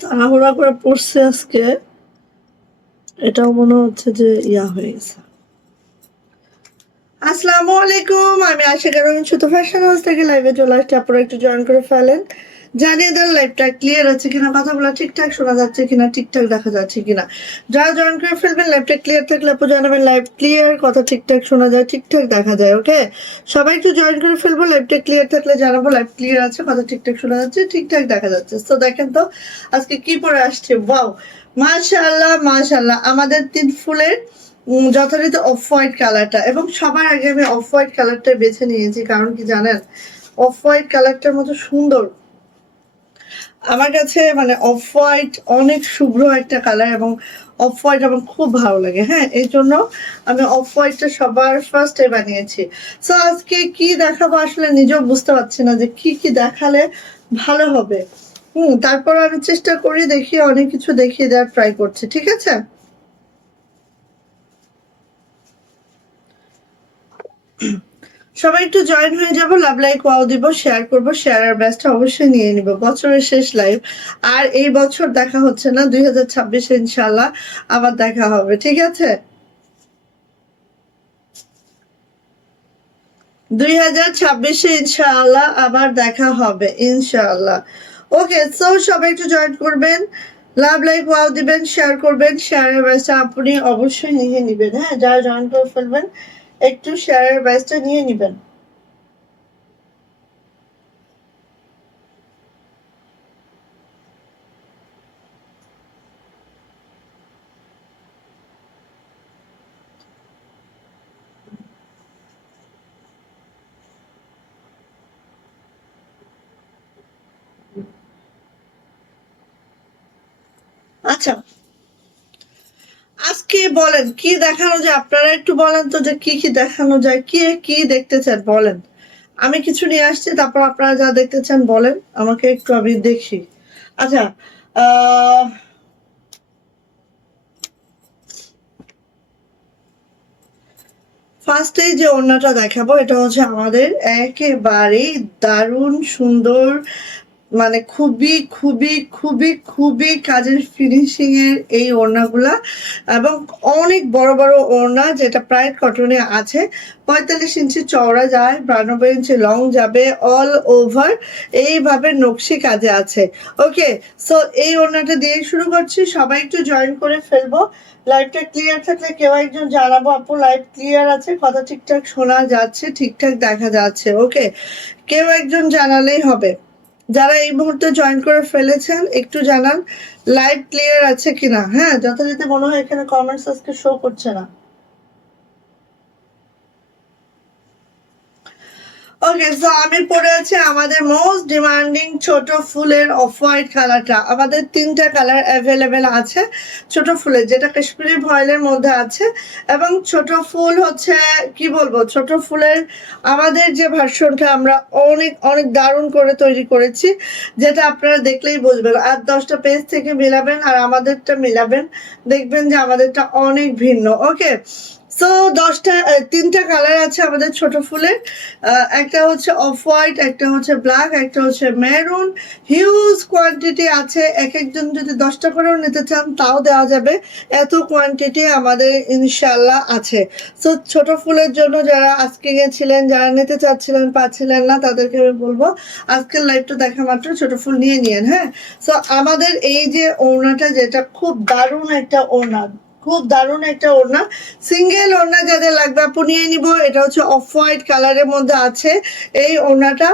তাড়াহুড়া করে পড়ছে আজকে, এটাও মনে হচ্ছে যে ইয়া হয়ে গেছে। আসসালামু আলাইকুম, আমি আশিকা রঙিন সুতো ফ্যাশন হাউস থেকে লাইভে চলে আসছি। আপনারা একটু জয়েন করে ফেলেন, জানিয়ে দেন লাইভটা ক্লিয়ার আছে কিনা, কথাগুলো ঠিকঠাক শোনা যাচ্ছে কিনা, ঠিকঠাক দেখা যাচ্ছে কিনা। যারা জয়েন করে ফেলবেন, লাইভটা ক্লিয়ার থাকলে আপু জানাবেন লাইভ ক্লিয়ার, কথা ঠিকঠাক শোনা যায়, ঠিকঠাক দেখা যায়। ওকে, সবাই একটু জয়েন করে ফেলবো, লাইভটা ক্লিয়ার থাকলে জানাবো লাইভ ক্লিয়ার আছে, কথা ঠিকঠাক শোনা যাচ্ছে, ঠিকঠাক দেখা যাচ্ছে। তো দেখেন তো আজকে কি পরে আসছে। ওয়াও, মাশাআল্লাহ মাশাআল্লাহ, আমাদের 3 ফুলের যথারীতি অফ হোয়াইট কালারটা, এবং সবার আগে আমি অফ হোয়াইট কালারটা বেছে নিয়েছি, কারণ কি জানেন, অফ হোয়াইট কালারটার মতো সুন্দর আমার কাছে, মানে অফ হোয়াইট অনেক শুভ্র একটা কালার, এবং অফ হোয়াইট আমার খুব ভালো লাগে। হ্যাঁ, এই জন্য আমি অফ হোয়াইটটা সবার ফার্স্টে বানিয়েছি। সো আজকে কি দেখাবো আসলে নিজেও বুঝতে পারছি না যে কি কি দেখালে ভালো হবে। তারপর আমি চেষ্টা করি, দেখি অনেক কিছু দেখিয়ে দেওয়ার ট্রাই করছি। ঠিক আছে, সবাই একটু জয়েন হয়ে যাবো, লাভ লাইক ওয়াও দিব, শেয়ার করব, শেয়ার আর ব্যাচটা অবশ্যই নিয়ে নিব। বছরের শেষ লাইভ, আর এই বছর দেখা হচ্ছে না, 2026 ইনশাল্লাহ আবার দেখা হবে। ঠিক আছে, 2026 ইনশাআল্লাহ আবার দেখা হবে ইনশাআল্লাহ। ওকে, সো সবাই একটু জয়েন করবেন, লাভ লাইক ওয়াও দিবেন, শেয়ার করবেন, শেয়ারের ব্যাচটা আপনি অবশ্যই নিয়ে নিবেন। হ্যাঁ, যারা জয়েন করে ফেলবেন একটু শেয়ারের ব্যাচটা নিয়ে নিবেন। আচ্ছা, আজকে বলেন কি দেখানো যায়, আপনারা একটু বলেন তো যে কি কি দেখানো যায়, কি কি দেখতে চান বলেন। আমি কিছু নিয়ে আসছি, তারপর আপনারা যা দেখতে চান বলেন আমাকে, একটু আমি দেখি। আচ্ছা, আহ ফার্স্টেই যে ওড়নাটা দেখাবো, এটা হচ্ছে আমাদের একেবারেই দারুণ সুন্দর, মানে খুবই খুবই খুবই খুবই কাজের ফিনিশিং এর এই ওড়নাগুলা, এবং অনেক বড় বড় ওড়না, যেটা প্রায় কটনে আছে। 45 ইঞ্চি চওড়া যায়, 92 ইঞ্চি লং যাবে, অল ওভার এইভাবে নকশি কাজে আছে। ওকে, সো এই ওড়নাটা দিয়ে শুরু করছি, সবাই একটু জয়েন করে ফেলবো। লাইভটা ক্লিয়ার থাকলে কেউ একজন জানাবো আপু লাইভ ক্লিয়ার আছে, কথা ঠিকঠাক শোনা যাচ্ছে, ঠিকঠাক দেখা যাচ্ছে। ওকে, কেউ একজন জানালেই হবে। যারা এই মুহূর্তে জয়েন করে ফেলেছেন একটু জানান লাইভ ক্লিয়ার আছে কিনা। হ্যাঁ, যথারীতি মনে হয় এখানে কমেন্টস আজকে শো করছে না। ওকে, সো আমি পরে আছি আমাদের মোস্ট ডিমান্ডিং ছোট ফুলের অফ হোয়াইট কালারটা। আমাদের 3টা কালার অ্যাভেলেবেল আছে ছোট ফুলের, যেটা কাশ্মীরি ভয়েলের মধ্যে আছে। এবং ছোট ফুল হচ্ছে, কি বলবো, ছোট ফুলের আমাদের যে ভার্সনটা আমরা অনেক অনেক দারুণ করে তৈরি করেছি, যেটা আপনারা দেখলেই বুঝবেন। আর 10টা পেজ থেকে মিলাবেন আর আমাদেরটা মিলাবেন, দেখবেন যে আমাদেরটা অনেক ভিন্ন। ওকে, সো 3টা কালার আছে আমাদের ছোট ফুলের। একটা হচ্ছে অফ হোয়াইট, একটা হচ্ছে ব্ল্যাক, একটা হচ্ছে মেরুন। হিউজ কোয়ান্টিটি আছে, এক একজন যদি 10টা করেও নিতে চান তাও দেওয়া যাবে, এত কোয়ান্টিটি আমাদের ইনশাল্লাহ আছে। সো ছোট ফুলের জন্য যারা আজকে গেছিলেন, যারা নিতে চাচ্ছিলেন পাচ্ছিলেন না, তাদেরকে আমি বলবো আজকের লাইভটা দেখা মাত্র ছোট ফুল নিয়ে নিয়েন। হ্যাঁ, সো আমাদের এই যে ওড়নাটা, যেটা খুব দারুণ একটা ওড়না, খুব দারুণ একটা ওড়না, সিঙ্গেল ওড়না যাদের লাগবে আপু নিয়ে নিব। এটা হচ্ছে অফ হোয়াইট কালারের মধ্যে আছে এই ওড়নাটা।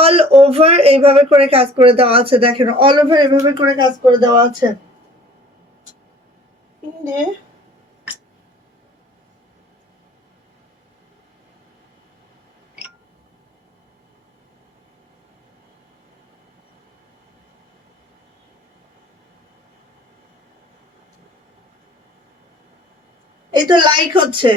অল ওভার এইভাবে করে কাজ করে দেওয়া আছে, দেখেন অল ওভার এইভাবে করে কাজ করে দেওয়া আছে। এই তো লাইক হচ্ছে,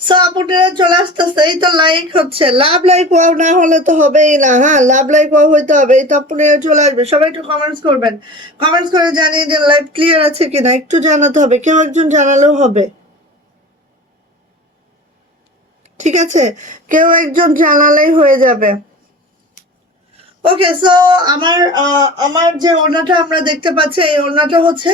সো আপুরা চলে আসতেছে, এই তো লাইক হচ্ছে। লাভ লাইক ওয়াও না হলে তো হবেই না, হ্যাঁ লাভ লাইক ওয়াও হইতে হবে, এই তো আপুরা চলে আসবে। সবাই একটু কমেন্টস করবেন, কমেন্টস করে জানিয়ে দিন লাইভ ক্লিয়ার আছে কিনা, একটু জানাতে হবে, কেউ একজন জানালেও হবে, ঠিক আছে? কেউ একজন জানালেই হয়ে যাবে। ওকে, সো আমার যে ওড়নাটা আমরা দেখতে পাচ্ছি, এই ওড়নাটা হচ্ছে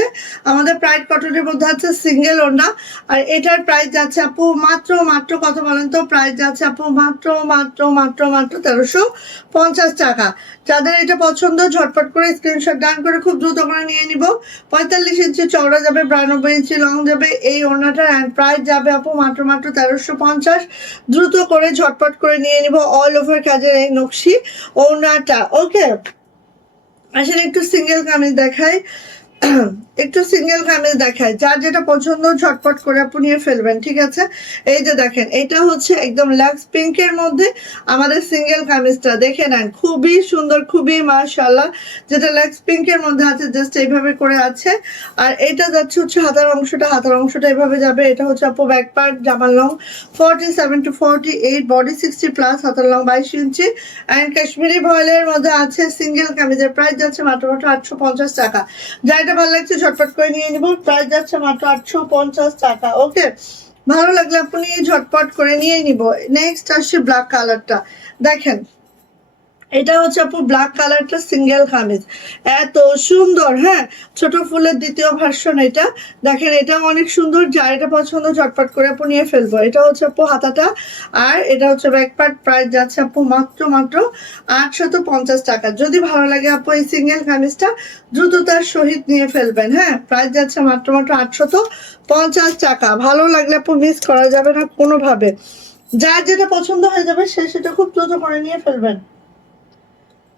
আমাদের প্রাইড কটনের মধ্যে আছে, সিঙ্গেল ওড়না। আর এটার প্রাইস যাচ্ছে আপু মাত্র মাত্র কত বলেন তো? প্রাইস যাচ্ছে আপু মাত্র মাত্র মাত্র মাত্র 1350 টাকা। যাদের এটা পছন্দ ঝটপট করে স্ক্রিনশট ডান করে খুব দ্রুত করে নিয়ে নিব। 45 ইঞ্চি চওড়া যাবে, 92 ইঞ্চি লং যাবে এই ওড়নাটার, অ্যান্ড প্রাইস যাবে আপু মাত্র মাত্র 1350। দ্রুত করে ঝটপট করে নিয়ে নিব অল ওভার কাজের এই নকশি ওড়নাটা। ওকে, আসলে একটু সিঙ্গেল কামিজ দেখাই, একটু সিঙ্গেল কামিজ দেখায়, যার যেটা পছন্দ ঝটপট করে আপনি নিয়ে ফেলবেন, ঠিক আছে? এই যে দেখেন, এটা হচ্ছে একদম লাক্স পিঙ্কের মধ্যে আমাদের সিঙ্গেল কামিজটা, দেখে নেন খুবই সুন্দর, খুবই মাশাআল্লাহ। যেটা লাক্স পিঙ্কের মধ্যে আছে জাস্ট এইভাবে করে আছে। আর এটা যাচ্ছে হচ্ছে হাতার অংশটা, হাতার অংশটা এইভাবে যাবে। এটা হচ্ছে আপু ব্যাক পার্ট, জামার লং 47 to 48, বডি 60 প্লাস, হাতার লং 22 ইঞ্চি। অ্যান্ড কাশ্মীরি ভয়েলের মধ্যে আছে সিঙ্গেল কামিজের প্রাইস যাচ্ছে মাত্র মাত্র 850 টাকা। যা এটা ভালো লাগছে ঝটপট করে নিয়ে নিব, প্রাইস যাচ্ছে মাত্র 850 টাকা। ওকে, ভালো লাগলে আপনি ঝটপট করে নিয়ে নিব। নেক্সট আসছে ব্ল্যাক কালারটা, দেখেন এটা হচ্ছে আপু ব্ল্যাক কালারটা সিঙ্গেল কামিজ, এত সুন্দর। হ্যাঁ, ছোট ফুলের দ্বিতীয় ভার্সন এটা, দেখেন এটা অনেক সুন্দর। যার এটা পছন্দ ঝটপট করে আপু নিয়ে ফেলবো। এটা হচ্ছে আপু হাতাটা, আর এটা হচ্ছে ব্যাক পার্ট। প্রাইস যাচ্ছে আপু মাত্র মাত্র 850 টাকা। যদি ভালো লাগে আপু এই সিঙ্গেল কামিজটা দ্রুততার সহিত নিয়ে ফেলবেন। হ্যাঁ, প্রাইস যাচ্ছে মাত্র মাত্র 850 টাকা। ভালো লাগলে আপু মিস করা যাবে না কোনোভাবে। যার যেটা পছন্দ হয়ে যাবে সে সেটা খুব দ্রুত করে নিয়ে ফেলবেন।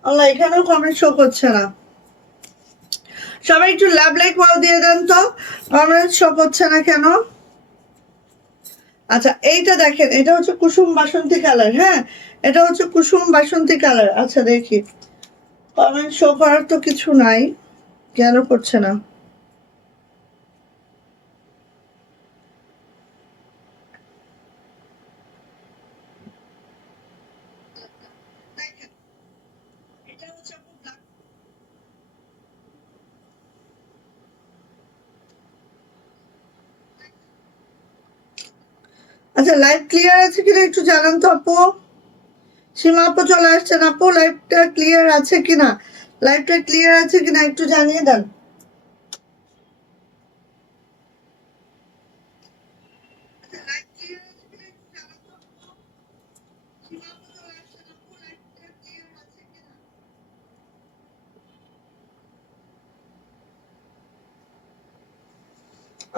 আল্লাহ, এখানেও কমেন্ট শো করছে না, সবাই একটু লাভ লাইক ওয়াও দিয়ে দেন তো, কমেন্ট শো করছে না কেন? আচ্ছা, এইটা দেখেন, এটা হচ্ছে কুসুম বাসন্তী কালার। হ্যাঁ, এটা হচ্ছে কুসুম বাসন্তী কালার। আচ্ছা দেখি, কমেন্ট শো করার তো কিছু নাই, কেন করছে না? আচ্ছা, লাইভ ক্লিয়ার আছে কিনা একটু জানান তো আপু। সীমা আপু চলে আসছেন, আপু লাইভটা ক্লিয়ার আছে কিনা, লাইভটা ক্লিয়ার আছে কিনা একটু জানিয়ে দেন।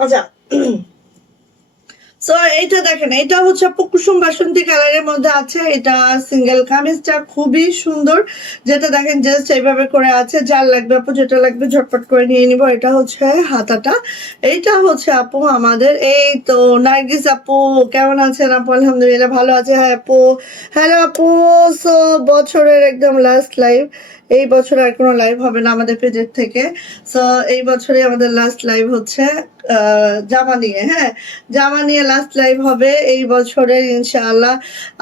আচ্ছা, সো এইটা দেখেন, এটা হচ্ছে আপু কুসুম বাসন্তী কালারের মধ্যে আছে। এটা সিঙ্গেল কামিজটা খুবই সুন্দর, যেটা দেখেন জাস্ট এইভাবে করে আছে। যার লাগবে আপু, যেটা লাগবে ঝটপট করে নিয়ে নিব। এটা হচ্ছে হাতাটা, এইটা হচ্ছে আপু আমাদের এই তো নার্গিস আপু, কেমন আছেন আপু? আলহামদুলিল্লাহ ভালো আছে। হ্যাঁ আপু, হ্যালো আপু। সো বছরের একদম লাস্ট লাইভ, এই বছর আর কোনো লাইভ হবে না আমাদের পেজের থেকে। সো এই বছরে আমাদের লাস্ট লাইভ হচ্ছে জামা নিয়ে। হ্যাঁ, জামা নিয়ে লাস্ট লাইভ হবে এই বছরের ইনশাআল্লাহ।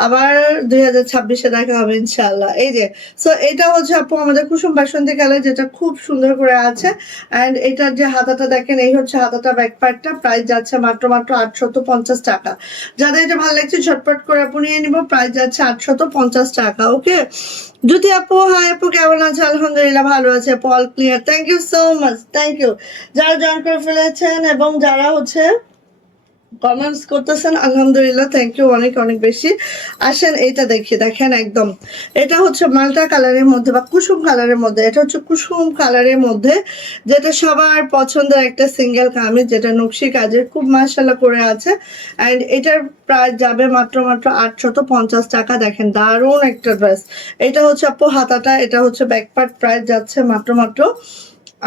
আবার 2026-এ দেখা হবে ইনশাআল্লাহ। এই যে, সো এটা হচ্ছে আপু আমাদের কুসুম বাসন্তী কালার, যেটা খুব সুন্দর করে আছে। অ্যান্ড এটার যে হাতাটা দেখেন, এই হচ্ছে হাতাটা, ব্যাক পার্টটা। প্রাইস যাচ্ছে মাত্র মাত্র 850 টাকা। যাদের এটা ভালো লাগছে ঝটপট করে আপু নিয়ে নিব, প্রাইস যাচ্ছে 850 টাকা। ওকে, জ্যোতি আপু, হাই আপু, কেমন আছে? আলহামদুলিল্লাহ ভালো আছে আপু, all clear. Thank you so much, thank you যারা জয়েন করে ফেলেছেন এবং যারা হচ্ছে কমেন্টস করতেছেন, আলহামদুলিল্লাহ, থ্যাংক ইউ অনেক অনেক বেশি। আসেন এইটা দেখি, দেখেন একদম এটা হচ্ছে মাল্টা কালারের মধ্যে বা কুসুম কালারের মধ্যে। এটা হচ্ছে কুসুম কালারের মধ্যে, যেটা সবার পছন্দের একটা সিঙ্গেল কামিজ, যেটা নকশি কাজের খুব মাশাআল্লাহ করে আছে। অ্যান্ড এটার প্রাইস যাবে মাত্র মাত্র 850 টাকা। দেখেন দারুণ একটা ড্রেস। এটা হচ্ছে আপু হাতাটা, এটা হচ্ছে ব্যাক পার্ট। প্রাইস যাচ্ছে মাত্র মাত্র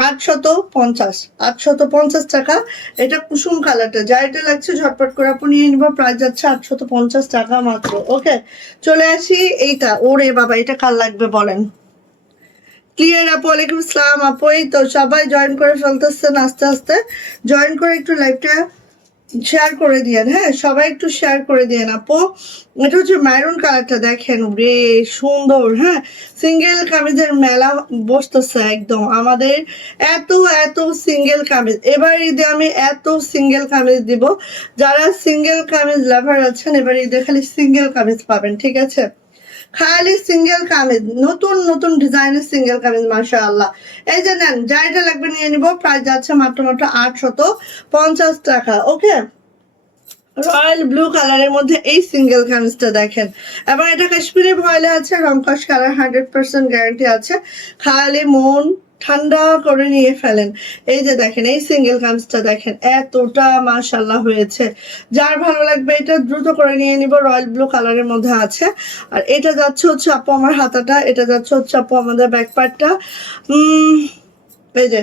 850, 850 টাকা। এটা কুসুম কালারটা, যা এটা লাগছে ঝটপট করে আপনি নিয়ে নিব, প্রাইস যাচ্ছে 850 টাকা মাত্র। ওকে, চলে আসি এইটা। ওরে বাবা, এটা কার লাগবে বলেন? ক্লিয়ার আপু, ওয়ালাইকুম আসসালাম আপু। এই তো সবাই জয়েন করে ফেলতেছেন আস্তে আস্তে, জয়েন করে একটু লাইভটা শেয়ার করে দিয়েন, হ্যাঁ সবাই একটু শেয়ার করে দিয়েন আপু। এটা হচ্ছে ম্যারুন কালারটা, দেখেন রে সুন্দর, হ্যাঁ সিঙ্গেল কামিজের মেলা বসতেছে একদম আমাদের। এত এত সিঙ্গেল কামিজ, এবার ঈদে আমি এত সিঙ্গেল কামিজ দিব। যারা সিঙ্গেল কামিজ লাভার আছেন এবার ঈদে খালি সিঙ্গেল কামিজ পাবেন, ঠিক আছে? খালি সিঙ্গেল কামিজ, নতুন নতুন ডিজাইনের সিঙ্গেল কামিজ, মাশাআল্লাহ। এই যে নেন, যা এটা লাগবে নিয়ে নিব। প্রাইস যাচ্ছে মাত্র মাত্র 850 টাকা। ওকে, রয়্যাল ব্লু কালারের মধ্যে এই সিঙ্গেল কামিজটা দেখেন, এবং এটা কাশ্মীরি ভয়েলে আছে, রংকশ কালার, 100% গ্যারান্টি আছে। খালি মন ঠান্ডা করে নিয়ে ফেলেন। এই যে দেখেন এই সিঙ্গেল কামিজটা দেখেন, এতটা মাশাআল্লাহ হয়েছে। যার ভালো লাগবে এটা দ্রুত করে নিয়ে নিব। রয়্যাল ব্লু কালারের মধ্যে আছে। আর এটা যাচ্ছে হচ্ছে আপু আমার হাতাটা, এটা যাচ্ছে হচ্ছে আপু আমাদের ব্যাক পার্টটা। এই যে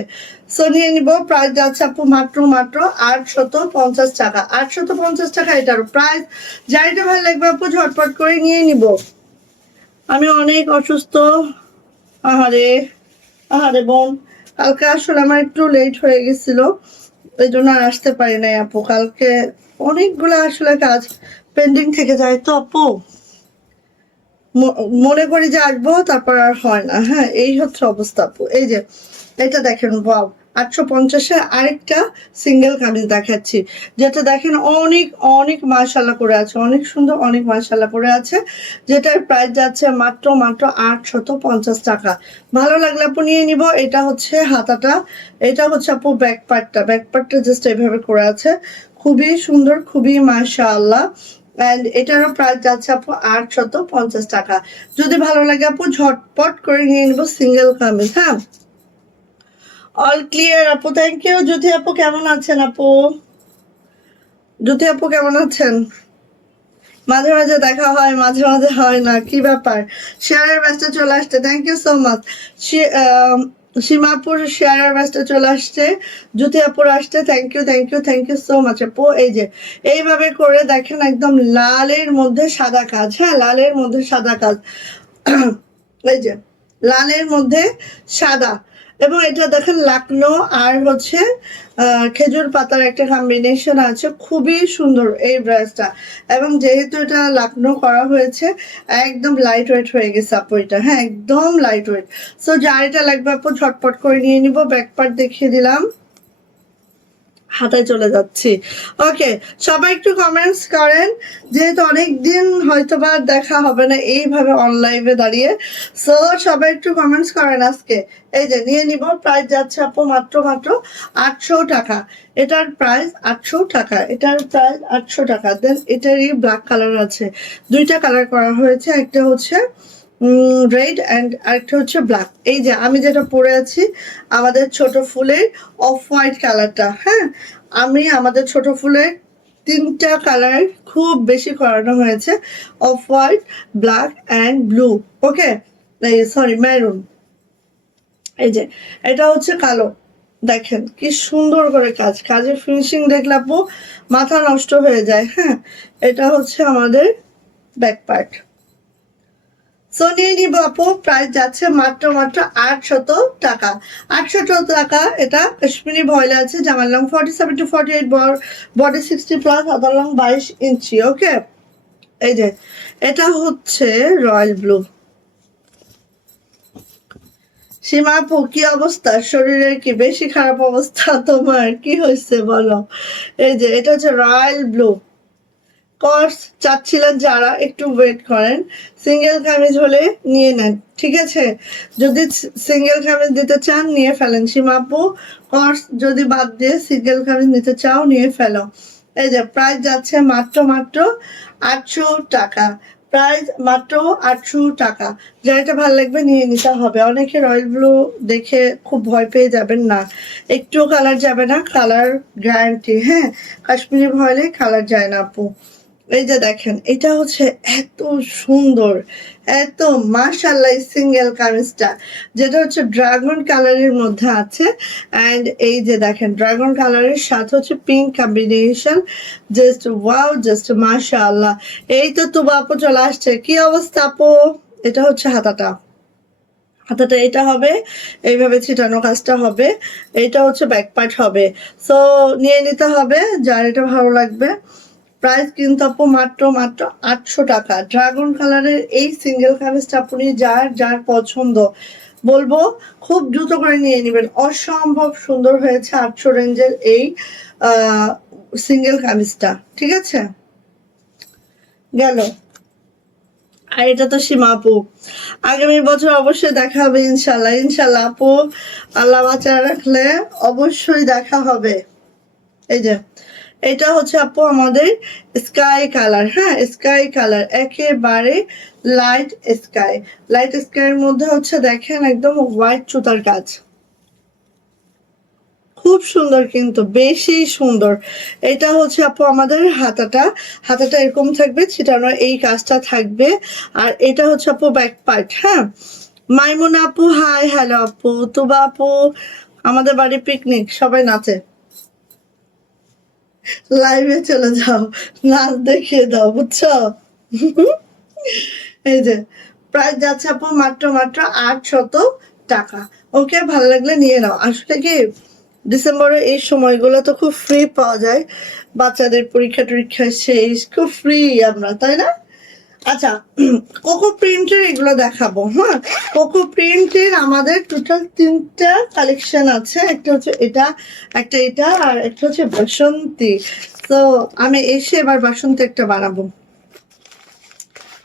সো নিয়ে নিব। প্রাইস যাচ্ছে আপু মাত্র মাত্র 850 টাকা। 850 টাকা এটার প্রাইস। যার এটা ভালো লাগবে আপু ঝটপট করে নিয়ে নিব। আমি অনেক অসুস্থ। আহারে আহারে বোন, কালকে আসলে আমার একটু লেট হয়ে গেছিল, এই জন্য আর আসতে পারি নাই আপু। কালকে অনেকগুলো আসলে কাজ পেন্ডিং থেকে যায় তো আপু, মনে করি যে আসবো তারপর আর হয় না। হ্যাঁ এই হচ্ছে অবস্থা আপু। এই যে এটা দেখেন, ওয়াও 850-এ আরেকটা সিঙ্গেল কামিজ দেখাচ্ছি, যেটা দেখেন অনেক অনেক মাশাআল্লাহ করে আছে, অনেক সুন্দর, অনেক মাশাআল্লাহ করে আছে, যেটার প্রাইস যাচ্ছে মাত্র মাত্র 850 টাকা। ভালো লাগলে আপু নিয়ে নিব। এটা হচ্ছে হাতাটা, এটা হচ্ছে আপু ব্যাক পার্টটা। ব্যাক পার্টটা জাস্ট এইভাবে করে আছে, খুবই সুন্দর, খুবই মাশাআল্লাহ। অ্যান্ড এটারও প্রাইস যাচ্ছে আপু 850 টাকা। যদি ভালো লাগে আপু ঝটপট করে নিয়ে নিব সিঙ্গেল কামিজ। হ্যাঁ অল ক্লিয়ার আপু, থ্যাংক ইউ। জ্যোতি আপু কেমন আছেন আপু? জ্যোতি আপু কেমন আছেন? মাঝে মাঝে দেখা হয়, মাঝে মাঝে হয় না, কি ব্যাপার? শেয়ারের ব্যাচটা চলে আসছে, থ্যাংক ইউ সো মাচ। সীমাপুর শেয়ারের ব্যাচটা চলে আসছে, জ্যোতি আপুর আসছে, thank you thank you thank you so much আপু। এই যে এইভাবে করে দেখেন একদম লালের মধ্যে সাদা কাজ, হ্যাঁ লালের মধ্যে সাদা কাজ। এই যে লালের মধ্যে সাদা, এবং এটা দেখেন লাকনো আর হচ্ছে খেজুর পাতার একটা কম্বিনেশন আছে, খুবই সুন্দর এই ড্রেসটা। এবং যেহেতু এটা লাকনো করা হয়েছে, একদম লাইট ওয়েট হয়ে গেছে আপু এটা, হ্যাঁ একদম লাইট ওয়েট। সো যার এটা লাগবে আপু ঝটপট করে নিয়ে নিব। ব্যাক পার্ট দেখিয়ে দিলাম, হাতায় চলে যাচ্ছি। ওকে, সবাই একটু কমেন্টস করেন, যেহেতু অনেকদিন হয়তো বা দেখা হবে না এইভাবে অনলাইনে দাঁড়িয়ে। সো সবাই একটু কমেন্টস করেন আজকে। এই যে নিয়ে নিব। প্রাইস যাচ্ছে আপু মাত্র মাত্র 800 টাকা। এটার প্রাইস 800 টাকা, এটার প্রাইস 800 টাকা। দেন এটারই ব্ল্যাক কালার আছে, দুইটা কালার করা হয়েছে, একটা হচ্ছে রেড অ্যান্ড আরেকটা হচ্ছে ব্ল্যাক। এই যে আমি যেটা পরে আছি আমাদের ছোট ফুলের অফ হোয়াইট কালারটা, হ্যাঁ আমি আমাদের ছোট ফুলের তিনটা কালার খুব বেশি করানো হয়েছে, off white, black and blue. Okay, sorry maroon. এই যে এটা হচ্ছে কালো, দেখেন কি সুন্দর করে কাজ, কাজের ফিনিশিং দেখলে আপু মাথা নষ্ট হয়ে যায়। হ্যাঁ এটা হচ্ছে আমাদের ব্যাক পার্ট। সো নিয়ে নিব আপু। প্রাইস যাচ্ছে মাত্র মাত্র 800 টাকা। 800 টাকা। এটা কাশ্মীরি ভয়েল আছে, জামার লং 47 to 48, বডি 60 প্লাস, হাতার লং 22 ইঞ্চি। ওকে, এই যে এটা হচ্ছে রয়্যাল ব্লু। সীমা আপু কি অবস্থা, শরীরের কি বেশি খারাপ অবস্থা? তোমার কি হয়েছে বলো? এই যে এটা হচ্ছে রয়্যাল ব্লু। কর্স চাচ্ছিলেন যারা একটু ওয়েট করেন, সিঙ্গেল কামিজ হলে নিয়ে নেন, ঠিক আছে? যদি সিঙ্গেল কামিজ দিতে চান নিয়ে ফেলেন। সীমাপু কর্স যদি বাদ দিয়ে সিঙ্গেল কামিজ নিতে চাও নিয়ে ফেলো। এই যে প্রাইস যাচ্ছে মাত্র মাত্র 800 টাকা। প্রাইস মাত্র 800 টাকা। যেটা ভালো লাগবে নিয়ে নিতে হবে। অনেকে রয়্যাল ব্লু দেখে খুব ভয় পেয়ে যাবেন না, একটুও কালার যাবে না, কালার গ্যারান্টি। হ্যাঁ কাশ্মীরি ভয়েলে কালার যায় না আপু। এই যে দেখেন এটা হচ্ছে এত সুন্দর, এত মাশাআল্লাহ সিঙ্গেল কামিজটা, যেটা হচ্ছে ড্রাগন কালারের মধ্যে আছে। অ্যান্ড এই যে দেখেন ড্রাগন কালারের সাথে হচ্ছে pink combination, just wow, just মাশাআল্লাহ। এই তো তুবা আপু চলে আসছে, কি অবস্থা আপু? এটা হচ্ছে হাতাটা, হাতাটা এটা হবে, এইভাবে ছিটানো কাজটা হবে, এইটা হচ্ছে ব্যাক পার্ট হবে। সো নিয়ে নিতে হবে যার এটা ভালো লাগবে। প্রাইস কিন্তু আপু মাত্র মাত্র 800 টাকা। ড্রাগন কালারের এই সিঙ্গেল কামিজটা আপনি যার যার পছন্দ বলবো খুব দ্রুত করে নিয়ে নেবেন। অসম্ভব সুন্দর হয়েছে 800 রেঞ্জের এই সিঙ্গেল কামিজটা। ঠিক আছে, গেল। আর এটা তো সীমা আপু, আগামী বছর অবশ্যই দেখা হবে ইনশাল্লাহ। ইনশাল্লাহ আপু, আল্লাহ বাঁচা রাখলে অবশ্যই দেখা হবে। এই যে এটা হচ্ছে আপু আমাদের স্কাই কালার, হ্যাঁ স্কাই কালার, একেবারে লাইট স্কাই। লাইট স্কাইয়ের মধ্যে হচ্ছে দেখেন একদম হোয়াইট সুতার কাজ, খুব সুন্দর কিন্তু বেশি সুন্দর। এটা হচ্ছে আপু আমাদের হাতাটা, হাতাটা এরকম থাকবে, ছিটানো এই কাজটা থাকবে। আর এটা হচ্ছে আপু ব্যাক পার্ট। হ্যাঁ, মাইমুনা আপু হাই, হ্যালো আপু, তুবা আপু, আমাদের বাড়ি পিকনিক, সবাই নাচে, লাইভে চলে যাও, নাচ দেখিয়ে দাও, বুঝছো? এই যে প্রাইস যাচ্ছে আপু মাত্র মাত্র 800 টাকা। ওকে, ভালো লাগলে নিয়ে নাও। আসলে কি ডিসেম্বরের এই সময়গুলো তো খুব ফ্রি পাওয়া যায়, বাচ্চাদের পরীক্ষা টরীক্ষা শেষ, খুব ফ্রি আমরা, তাই না? আচ্ছা, কোকো প্রিন্টের এগুলো দেখাবো। হ্যাঁ, কোকো প্রিন্টের আমাদের টোটাল 3টা কালেকশন আছে। একটা হচ্ছে এটা, একটা এটা, আর একটা হচ্ছে বাসন্তী। তো আমি এসে এবার বাসন্তী একটা বানাবো।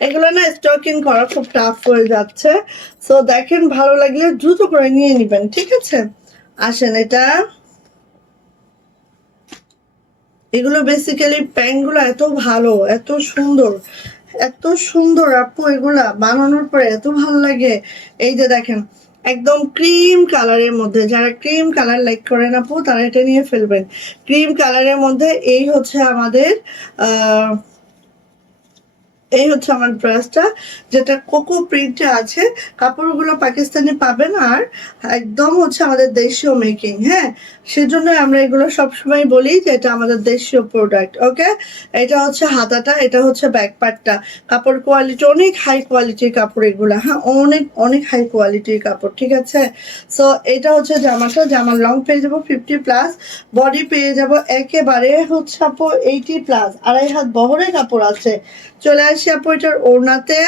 এগুলো না স্টকিং করা খুব টাফ হয়ে যাচ্ছে। সো দেখেন, ভালো লাগলে দ্রুত করে নিয়ে নিবেন। ঠিক আছে, আসেন। এটা এগুলো বেসিক্যালি প্যান্টগুলো এত ভালো, এত সুন্দর, এত সুন্দর আপু, এগুলা বানানোর পরে এত ভালো লাগে। এই যে দেখেন একদম ক্রিম কালারের মধ্যে, যারা ক্রিম কালার লাইক করেন আপু তারা এটা নিয়ে ফেলবেন। ক্রিম কালারের মধ্যে এই হচ্ছে আমাদের আহ এই হচ্ছে আমার ড্রেসটা, যেটা কোকো প্রিন্টে আছে। কাপড়গুলো পাকিস্তানি পাবেন, আর একদম হচ্ছে আমাদের দেশীয় মেকিং। হ্যাঁ, সেজন্য আমরা এগুলো সবসময় বলি যে এটা আমাদের দেশীয় প্রোডাক্ট। ওকে, এটা হচ্ছে হাতাটা, এটা হচ্ছে ব্যাক পার্টটা। কাপড় কোয়ালিটি অনেক হাই কোয়ালিটির কাপড় এগুলো, হ্যাঁ অনেক অনেক হাই কোয়ালিটির কাপড়। ঠিক আছে, সো এটা হচ্ছে জামাটা, জামার লং পেয়ে যাবো 50+, বডি পেয়ে যাব একেবারে হচ্ছে আপু 80+, 2.5 হাত বহরের কাপড় আছে। চলে আসি আপু এটার ওড়নাতে।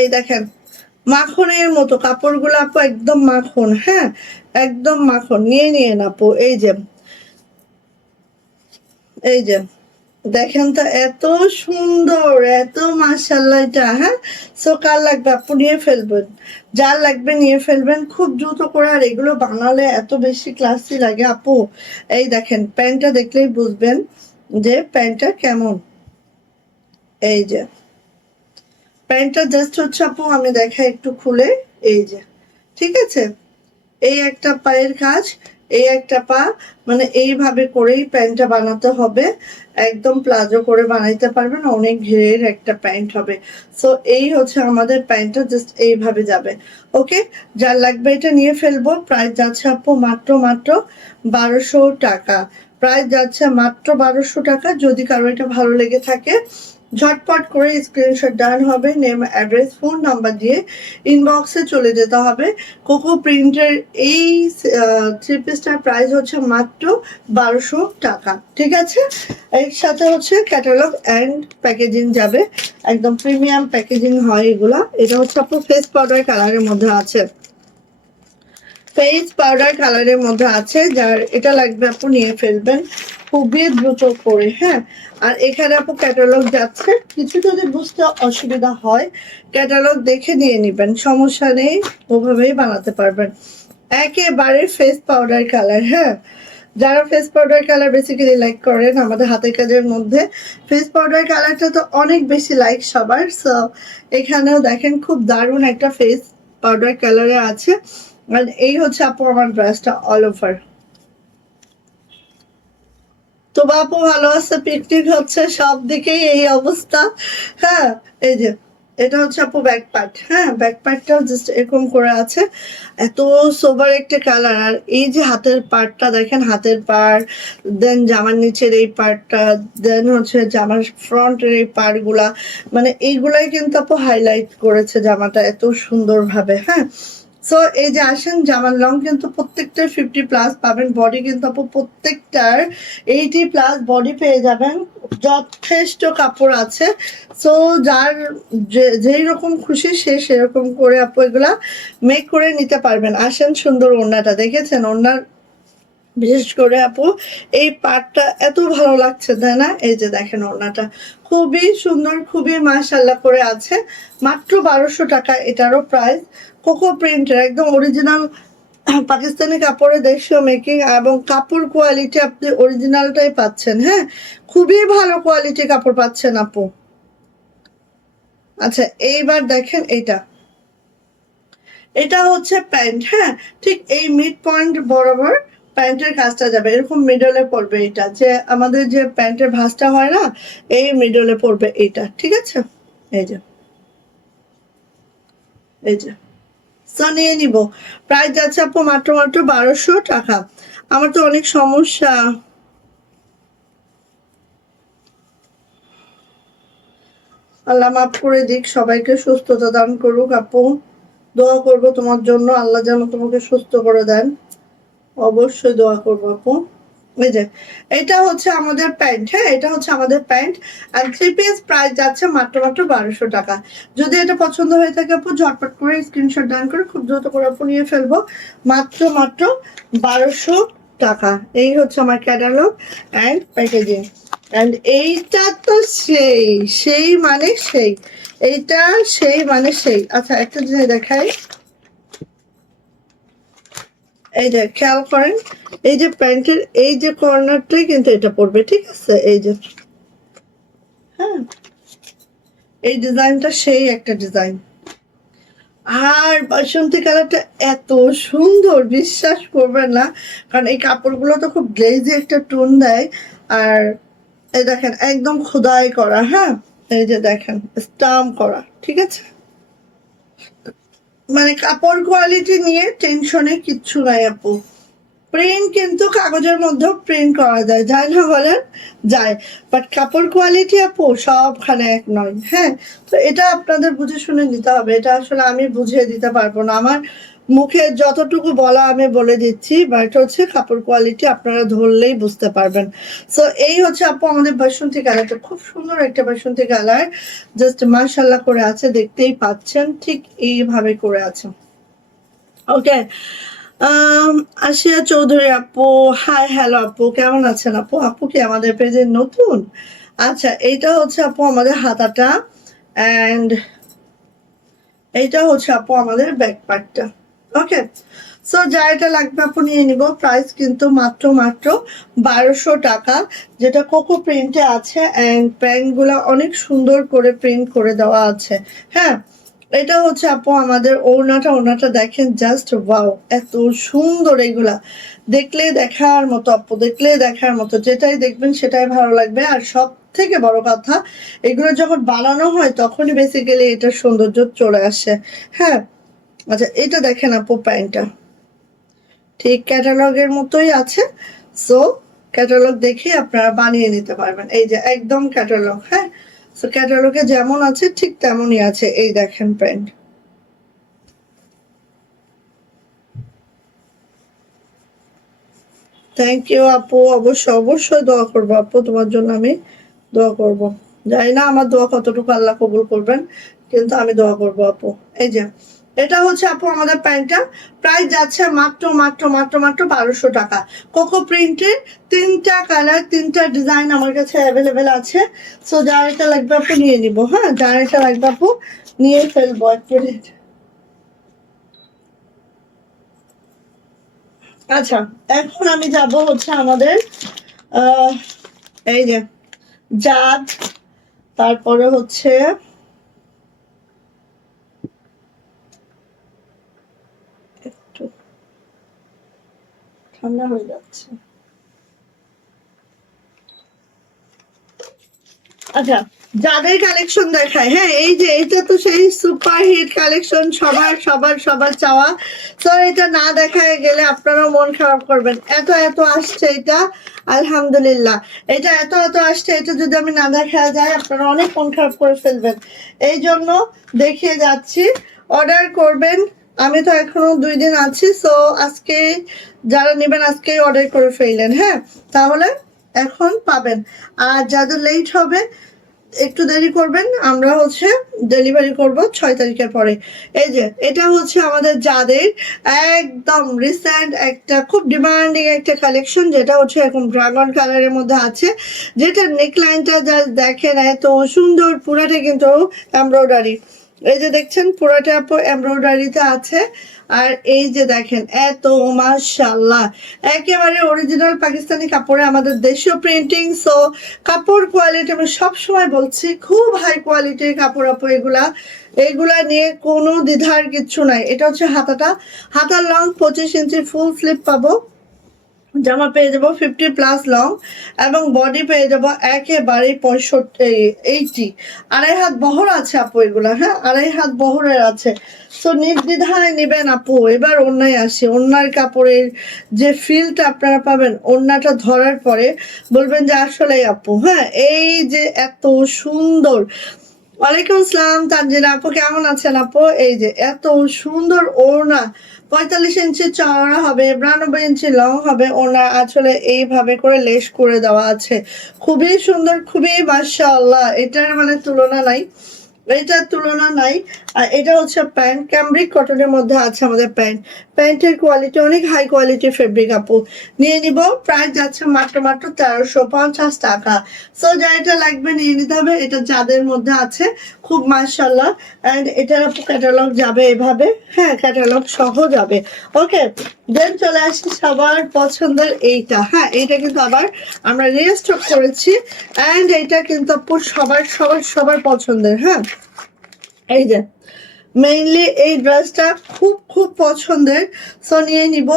এই দেখেন মাখনের মতো কাপড়গুলো আপু, একদম মাখন। হ্যাঁ, একদম মাখন, নিয়ে নিয়ে আপু। এই যে এই যে দেখেন তো, এত সুন্দর, এত মাশাআল্লাহ এটা। হ্যাঁ, সো কার লাগবে আপু নিয়ে ফেলবেন, যার লাগবে নিয়ে ফেলবেন খুব দ্রুত করে। আর এগুলো বানালে এত বেশি ক্লাসি লাগে আপু। এই দেখেন প্যান্টটা দেখলেই বুঝবেন যে প্যান্টটা কেমন। এই যে প্যান্টটা জাস্ট হচ্ছে আপু আমি দেখাই একটু খুলে। এই যে, ঠিক আছে, এই একটা পায়ের কাজ, এই একটা পা, মানে এইভাবে করেই প্যান্টটা বানাতে হবে। একদম প্লাজো করে বানাইতে পারবেন, অনেক ঘেরের একটা প্যান্ট হবে। সো এই হচ্ছে আমাদের প্যান্টটা, জাস্ট এইভাবে যাবে। ওকে, যার লাগবে এটা নিয়ে ফেলবো। প্রাইস যাচ্ছে আপু মাত্র মাত্র 1200 টাকা। প্রাইস যাচ্ছে মাত্র 1200 টাকা। যদি কারো এটা ভালো লেগে থাকে ঝটপট করে স্ক্রিনশট ডান হবে, নেম অ্যাড্রেস ফোন নাম্বার দিয়ে ইনবক্সে চলে যেতে হবে। কোকো প্রিন্টের এই থ্রি পিসটার প্রাইস হচ্ছে মাত্র 1200 টাকা। ঠিক আছে, এর সাথে হচ্ছে ক্যাটালগ অ্যান্ড প্যাকেজিং যাবে, একদম প্রিমিয়াম প্যাকেজিং হয় এগুলা। এটা হচ্ছে আপনার ফেস পাউডার কালারের মধ্যে আছে, ফেস পাউডার কালারের মধ্যে আছে। যার এটা লাগবে আপু নিয়ে ফেলবেন খুবই দ্রুত করে। হ্যাঁ, আর এখানে আপু ক্যাটালগ যাচ্ছে, কিছু যদি বুঝতে অসুবিধা হয় ক্যাটালগ দেখে নিয়ে নেবেন, সমস্যা নেই, ওভাবেই বানাতে পারবেন। একেবারে ফেস পাউডার কালার। হ্যাঁ, যারা face powder colour basically like করেন আমাদের হাতের কাজের মধ্যে, ফেস পাউডার কালারটা তো অনেক বেশি লাইক সবার। সো এখানেও দেখেন খুব দারুণ একটা ফেস পাউডার কালারে আছে। আর এই হচ্ছে আপু আমার ড্রেসটা অল ওভার। তো বাপু ভালো আছে, পিকনিক হচ্ছে, সব দিকেই এই অবস্থা। হ্যাঁ, এই যে এটা হচ্ছে আপু ব্যাক পার্ট, হ্যাঁ ব্যাক পার্টটাও জাস্ট এরকম করে আছে, এত সোবার একটা কালার। আর এই যে হাতের পার্টটা দেখেন, হাতের পার্ট, দেন জামার নিচের এই পার্টটা, দেন হচ্ছে জামার ফ্রন্টের এই পার্টগুলা, মানে এইগুলাই কিন্তু আপু হাইলাইট করেছে জামাটা এত সুন্দরভাবে। হ্যাঁ, সো এই যে আসেন, জামার লং কিন্তু প্রত্যেকটার 50+ পাবেন, বডি কিন্তু আপু প্রত্যেকটার 80+ বডি পেয়ে যাবেন, যথেষ্ট কাপড় আছে। সো যার যেই রকম খুশি সে সেরকম করে আপু এগুলা মেক করে নিতে পারবেন। আসেন, সুন্দর ওড়নাটা দেখেছেন, ওড়নার বিশেষ করে আপু এই পাটটা এত ভালো লাগছে তাই না? এই যে দেখেন ওড়নাটা খুবই সুন্দর, খুবই মাশাআল্লাহ করে আছে, মাত্র 1200 টাকা এটারও প্রাইস। কোকো প্রিন্টের একদম অরিজিনাল পাকিস্তানি কাপড়ে দেশীয় মেকিং, এবং কাপড় কোয়ালিটি আপনি অরিজিনালটাই পাচ্ছেন। হ্যাঁ, খুবই ভালো কোয়ালিটি কাপড় পাচ্ছেন আপু। আচ্ছা, এইবার দেখেন এটা, এটা হচ্ছে প্যান্ট। হ্যাঁ, ঠিক এই মিড পয়েন্ট বরাবর প্যান্টের কাজটা যাবে, এরকম মিডলে পড়বে এটা, যে আমাদের যে প্যান্টের ভাঁজটা হয় না, এই মিডলে পড়বে এটা, ঠিক আছে? এই যে, এই যে, সো নিয়ে নিব। প্রাইস যাচ্ছে আপু মাত্র মাত্র 1200 টাকা। আমার তো অনেক সমস্যা। আল্লাহ মাফ করে দিক, সবাইকে সুস্থতা দান করুক আপু। দোয়া করব তোমার জন্য, আল্লাহ যেন তোমাকে সুস্থ করে দেন, অবশ্যই দোয়া করবো আপু। এই যে, এটা হচ্ছে আমাদের প্যান্ট। হ্যাঁ, এটা হচ্ছে আমাদের প্যান্ট, আর 3 পিস প্রাইস যাচ্ছে মাত্র মাত্র 1200 টাকা। যদি এটা পছন্দ হয়ে থাকে আপু, ঝটপট করে স্ক্রিনশট ডান করে খুব দ্রুত করে আপু নিয়ে ফেলবো, মাত্র মাত্র 1200 টাকা। এই হচ্ছে আমার ক্যাটালগ অ্যান্ড প্যাকেজিং। অ্যান্ড এইটা তো সেই, সেই মানে সেই, এইটা সেই মানে সেই। আচ্ছা, একটা জিনিস দেখাই, এই যে খেয়াল করেন, এই যে প্যান্টের এই যে কর্নারটাই কিন্তু এটা পড়বে, ঠিক আছে? এই যে, হ্যাঁ, এই ডিজাইনটা সেই একটা ডিজাইন। আর বাসন্তী কালারটা এত সুন্দর, বিশ্বাস করবেন না, কারণ এই কাপড়গুলো তো খুব গ্লেজি একটা টোন দেয়। আর এই দেখেন একদম খোদাই করা, হ্যাঁ, এই যে দেখেন স্টাম্প করা, ঠিক আছে? মানে কাপড় কোয়ালিটি নিয়ে টেনশনে কিচ্ছু নাই আপু। প্রিন্ট কিন্তু কাগজের মধ্যেও প্রিন্ট করা যায়, যায় না বলেন? যায়। বাট কাপড় কোয়ালিটি আপু সবখানে এক নয়। হ্যাঁ, তো এটা আপনাদের বুঝে শুনে নিতে হবে, এটা আসলে আমি বুঝিয়ে দিতে পারবো না, আমার মুখে যতটুকু বলা আমি বলে দিচ্ছি, বাট হচ্ছে কাপড় কোয়ালিটি আপনারা ধরলেই বুঝতে পারবেন। সো এই হচ্ছে আপু আমাদের বাসন্তী কালারটা, খুব সুন্দর একটা বাসন্তী কালার, জাস্ট মাশাআল্লাহ করে আছে, দেখতেই পাচ্ছেন ঠিক এইভাবে করে আছে। ওকে, আশিয়া চৌধুরী আপু, হাই হ্যালো আপু, কেমন আছেন আপু? আপু কি আমাদের পেজে নতুন? আচ্ছা, এইটা হচ্ছে আপু আমাদের হাতাটা, অ্যান্ড এইটা হচ্ছে আপু আমাদের ব্যাক পার্টটা। ওকে, সো যা এটা লাগবে আপু নিয়ে নিব। প্রাইস কিন্তু মাত্র মাত্র 1200 টাকা, যেটা কোকো প্রিন্টে আছে, অ্যান্ড প্যান্টগুলো অনেক সুন্দর করে প্রিন্ট করে দেওয়া আছে। হ্যাঁ, এটা হচ্ছে আপু আমাদের ওড়নাটা, ওড়নাটা দেখেন জাস্ট ওয়াও, এত সুন্দর, এগুলা দেখলে দেখার মতো আপু, দেখলে দেখার মতো, যেটাই দেখবেন সেটাই ভালো লাগবে। আর সব থেকে বড় কথা, এগুলো যখন বানানো হয় তখনই বেসিক্যালি এটার সৌন্দর্য চলে আসে। হ্যাঁ, আচ্ছা, এটা দেখেন আপু প্যান্টটা ঠিক ক্যাটালগের মতোই আছে। সো ক্যাটালগ দেখে আপনারা বানিয়ে নিতে পারবেন, এই যে একদম ক্যাটালগ। হ্যাঁ, সো ক্যাটালগে যেমন আছে ঠিক তেমনই আছে, এই দেখেন প্যান্ট। থ্যাংক ইউ আপু, অবশ্যই অবশ্যই দোয়া করবো আপু, তোমার জন্য আমি দোয়া করব। জানি না আমার দোয়া কতটুকু আল্লাহ কবুল করবেন, কিন্তু আমি দোয়া করবো আপু। এই যে, এটা হচ্ছে আপু আমাদের প্যান্টটা, প্রাইস যাচ্ছে মাত্র মাত্র মাত্র মাত্র 1200 টাকা। কোকো প্রিন্টের 3টা কালার, 3টা ডিজাইন আমার কাছে অ্যাভেলেবেল আছে। সো যার এটা লাগবে আপু নিয়ে নিবো। হ্যাঁ, যার এটা লাগবে আপু নিয়ে ফেলবো একবারে। আচ্ছা, এখন আমি যাব হচ্ছে আমাদের আহ এই যে জাত, তারপরে হচ্ছে একটু ঠান্ডা হয়ে যাচ্ছে। আচ্ছা, যাদের কালেকশন দেখায়, হ্যাঁ এই যে এটা তো সেই সুপার হিট কালেকশন, সবার সবার সবার চাওয়া। তো এটা না দেখায় গেলে আপনারাও মন খারাপ করবেন, এত এত আসছে এটা। আলহামদুলিল্লাহ, এটা এত এত আসছে, এটা যদি আমি না দেখা যায় আপনারা অনেক মন খারাপ করে ফেলবেন। এই জন্য দেখিয়ে যাচ্ছি, অর্ডার করবেন। আমি তো এখনো 2 দিন আছি, সো আজকে যারা নেবেন আজকেই অর্ডার করে ফেললেন, হ্যাঁ তাহলে এখন পাবেন। আর যাদের লেট হবে একটু দেরি করবেন, আমরা ডেলিভারি করব 6 তারিখের পরে। এই যে এটা আমাদের যাদের একদম রিসেন্ট একটা খুব ডিমান্ডিং একটা কালেকশন, যেটা এখন ড্রাগন কালারের মধ্যে আছে, যেটা নেকলাইনটা যা দেখেন এত সুন্দর, পুরাটা কিন্তু এমব্রয়ডারি। এই যে দেখছেন পুরাটা এমব্রয়ডারিতে আছে। আর এই যে দেখেন এত মাশাআল্লাহ, একেবারে অরিজিনাল পাকিস্তানি কাপড়ে আমাদের দেশীয় প্রিন্টিং। সো কাপড় কোয়ালিটি আমি সবসময় বলছি খুব হাই কোয়ালিটির কাপড় আপু, এগুলা নিয়ে কোনো দ্বিধার কিচ্ছু নাই। এটা হাতাটা, হাতার লং 25 ইঞ্চি ফুল স্লিপ পাবো, জামা পেয়ে যাবো 50+ লং, এবং বডি পেয়ে যাবো একেবারে 80। 2.5 হাত বহর আছে আপু এগুলা, হ্যাঁ 2.5 হাত বহরের আছে। তো নির্দ্বিধায় নিবেন আপু। এবার ওড়নায় আসি, ওড়নার কাপড়ের যে ফিলটা আপনারা পাবেন, ওড়নাটা ধরার পরে বলবেন যে আসলে আপু, হ্যাঁ এই যে এত সুন্দর। ওয়ালাইকুম আসসালাম তানজিনা আপু, কেমন আছেন আপু? এই যে এত সুন্দর ওড়না, 45 ইঞ্চি চওড়া হবে, 92 ইঞ্চি লং হবে। ওনার আসলে এইভাবে করে লেস করে দেওয়া আছে, খুবই সুন্দর, খুবই মাশাআল্লাহ, এটার মানে তুলনা নাই, এটার তুলনা নাই। আর এটা প্যান্ট, ক্যামব্রিক কটনের মধ্যে আছে আমাদের প্যান্ট। প্যান্টের কোয়ালিটি অনেক হাই কোয়ালিটির ফেব্রিক আপু, নিয়ে নিব। প্রাইস যাচ্ছে মাত্র 1350 টাকা। সো যা এটা লাগবে নিয়ে নিতে হবে, এটা যাদের মধ্যে আছে খুব মাশাআল্লাহ। অ্যান্ড এটার আপু ক্যাটালগ যাবে এভাবে, হ্যাঁ ক্যাটালগ সহ যাবে। ওকে, দেন চলে আসি সবার পছন্দের এইটা, হ্যাঁ এইটা কিন্তু আবার আমরা রিস্টক করেছি। অ্যান্ড এইটা কিন্তু আপু সবার সবার সবার পছন্দের, হ্যাঁ এই যে মেইনলি এই ড্রেসটা খুব খুব পছন্দের। সো নিয়ে নিব,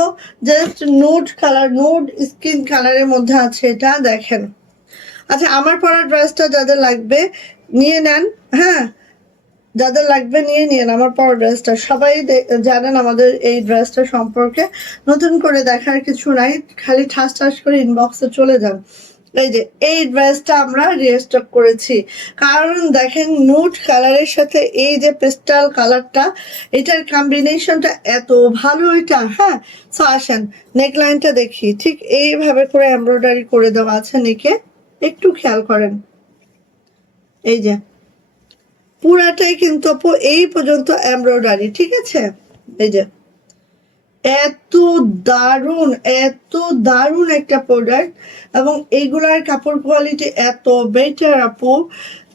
just nude colour, nude skin কালারের মধ্যে আছে এটা, দেখেন। আচ্ছা, আমার পরা ড্রেসটা যাদের লাগবে নিয়ে নেন, হ্যাঁ যাদের লাগবে নিয়ে নিন আমার পরা ড্রেসটা। সবাই জানেন আমাদের এই ড্রেসটা সম্পর্কে, নতুন করে দেখার কিছু নাই, খালি ঠাস ঠাস করে ইনবক্সে চলে যান। এই যে এই ড্রেসটা আমরা রিস্টক করেছি, কারণ দেখেন নুড কালারের সাথে এই যে পেস্টাল কালারটা, এটার কম্বিনেশনটা এত ভালো এটা, হ্যাঁ। সো আসেন নেকলাইনটা দেখি, ঠিক এইভাবে করে এমব্রয়ডারি করে দেওয়া আছে নেকে, একটু খেয়াল করেন। এই যে পুরাটাই কিন্তু আপু এই পর্যন্ত এমব্রয়ডারি, ঠিক আছে। এই যে এত দারুণ, এত দারুণ একটা প্রোডাক্ট, এবং এইগুলার কাপড় কোয়ালিটি এত বেটার আপু,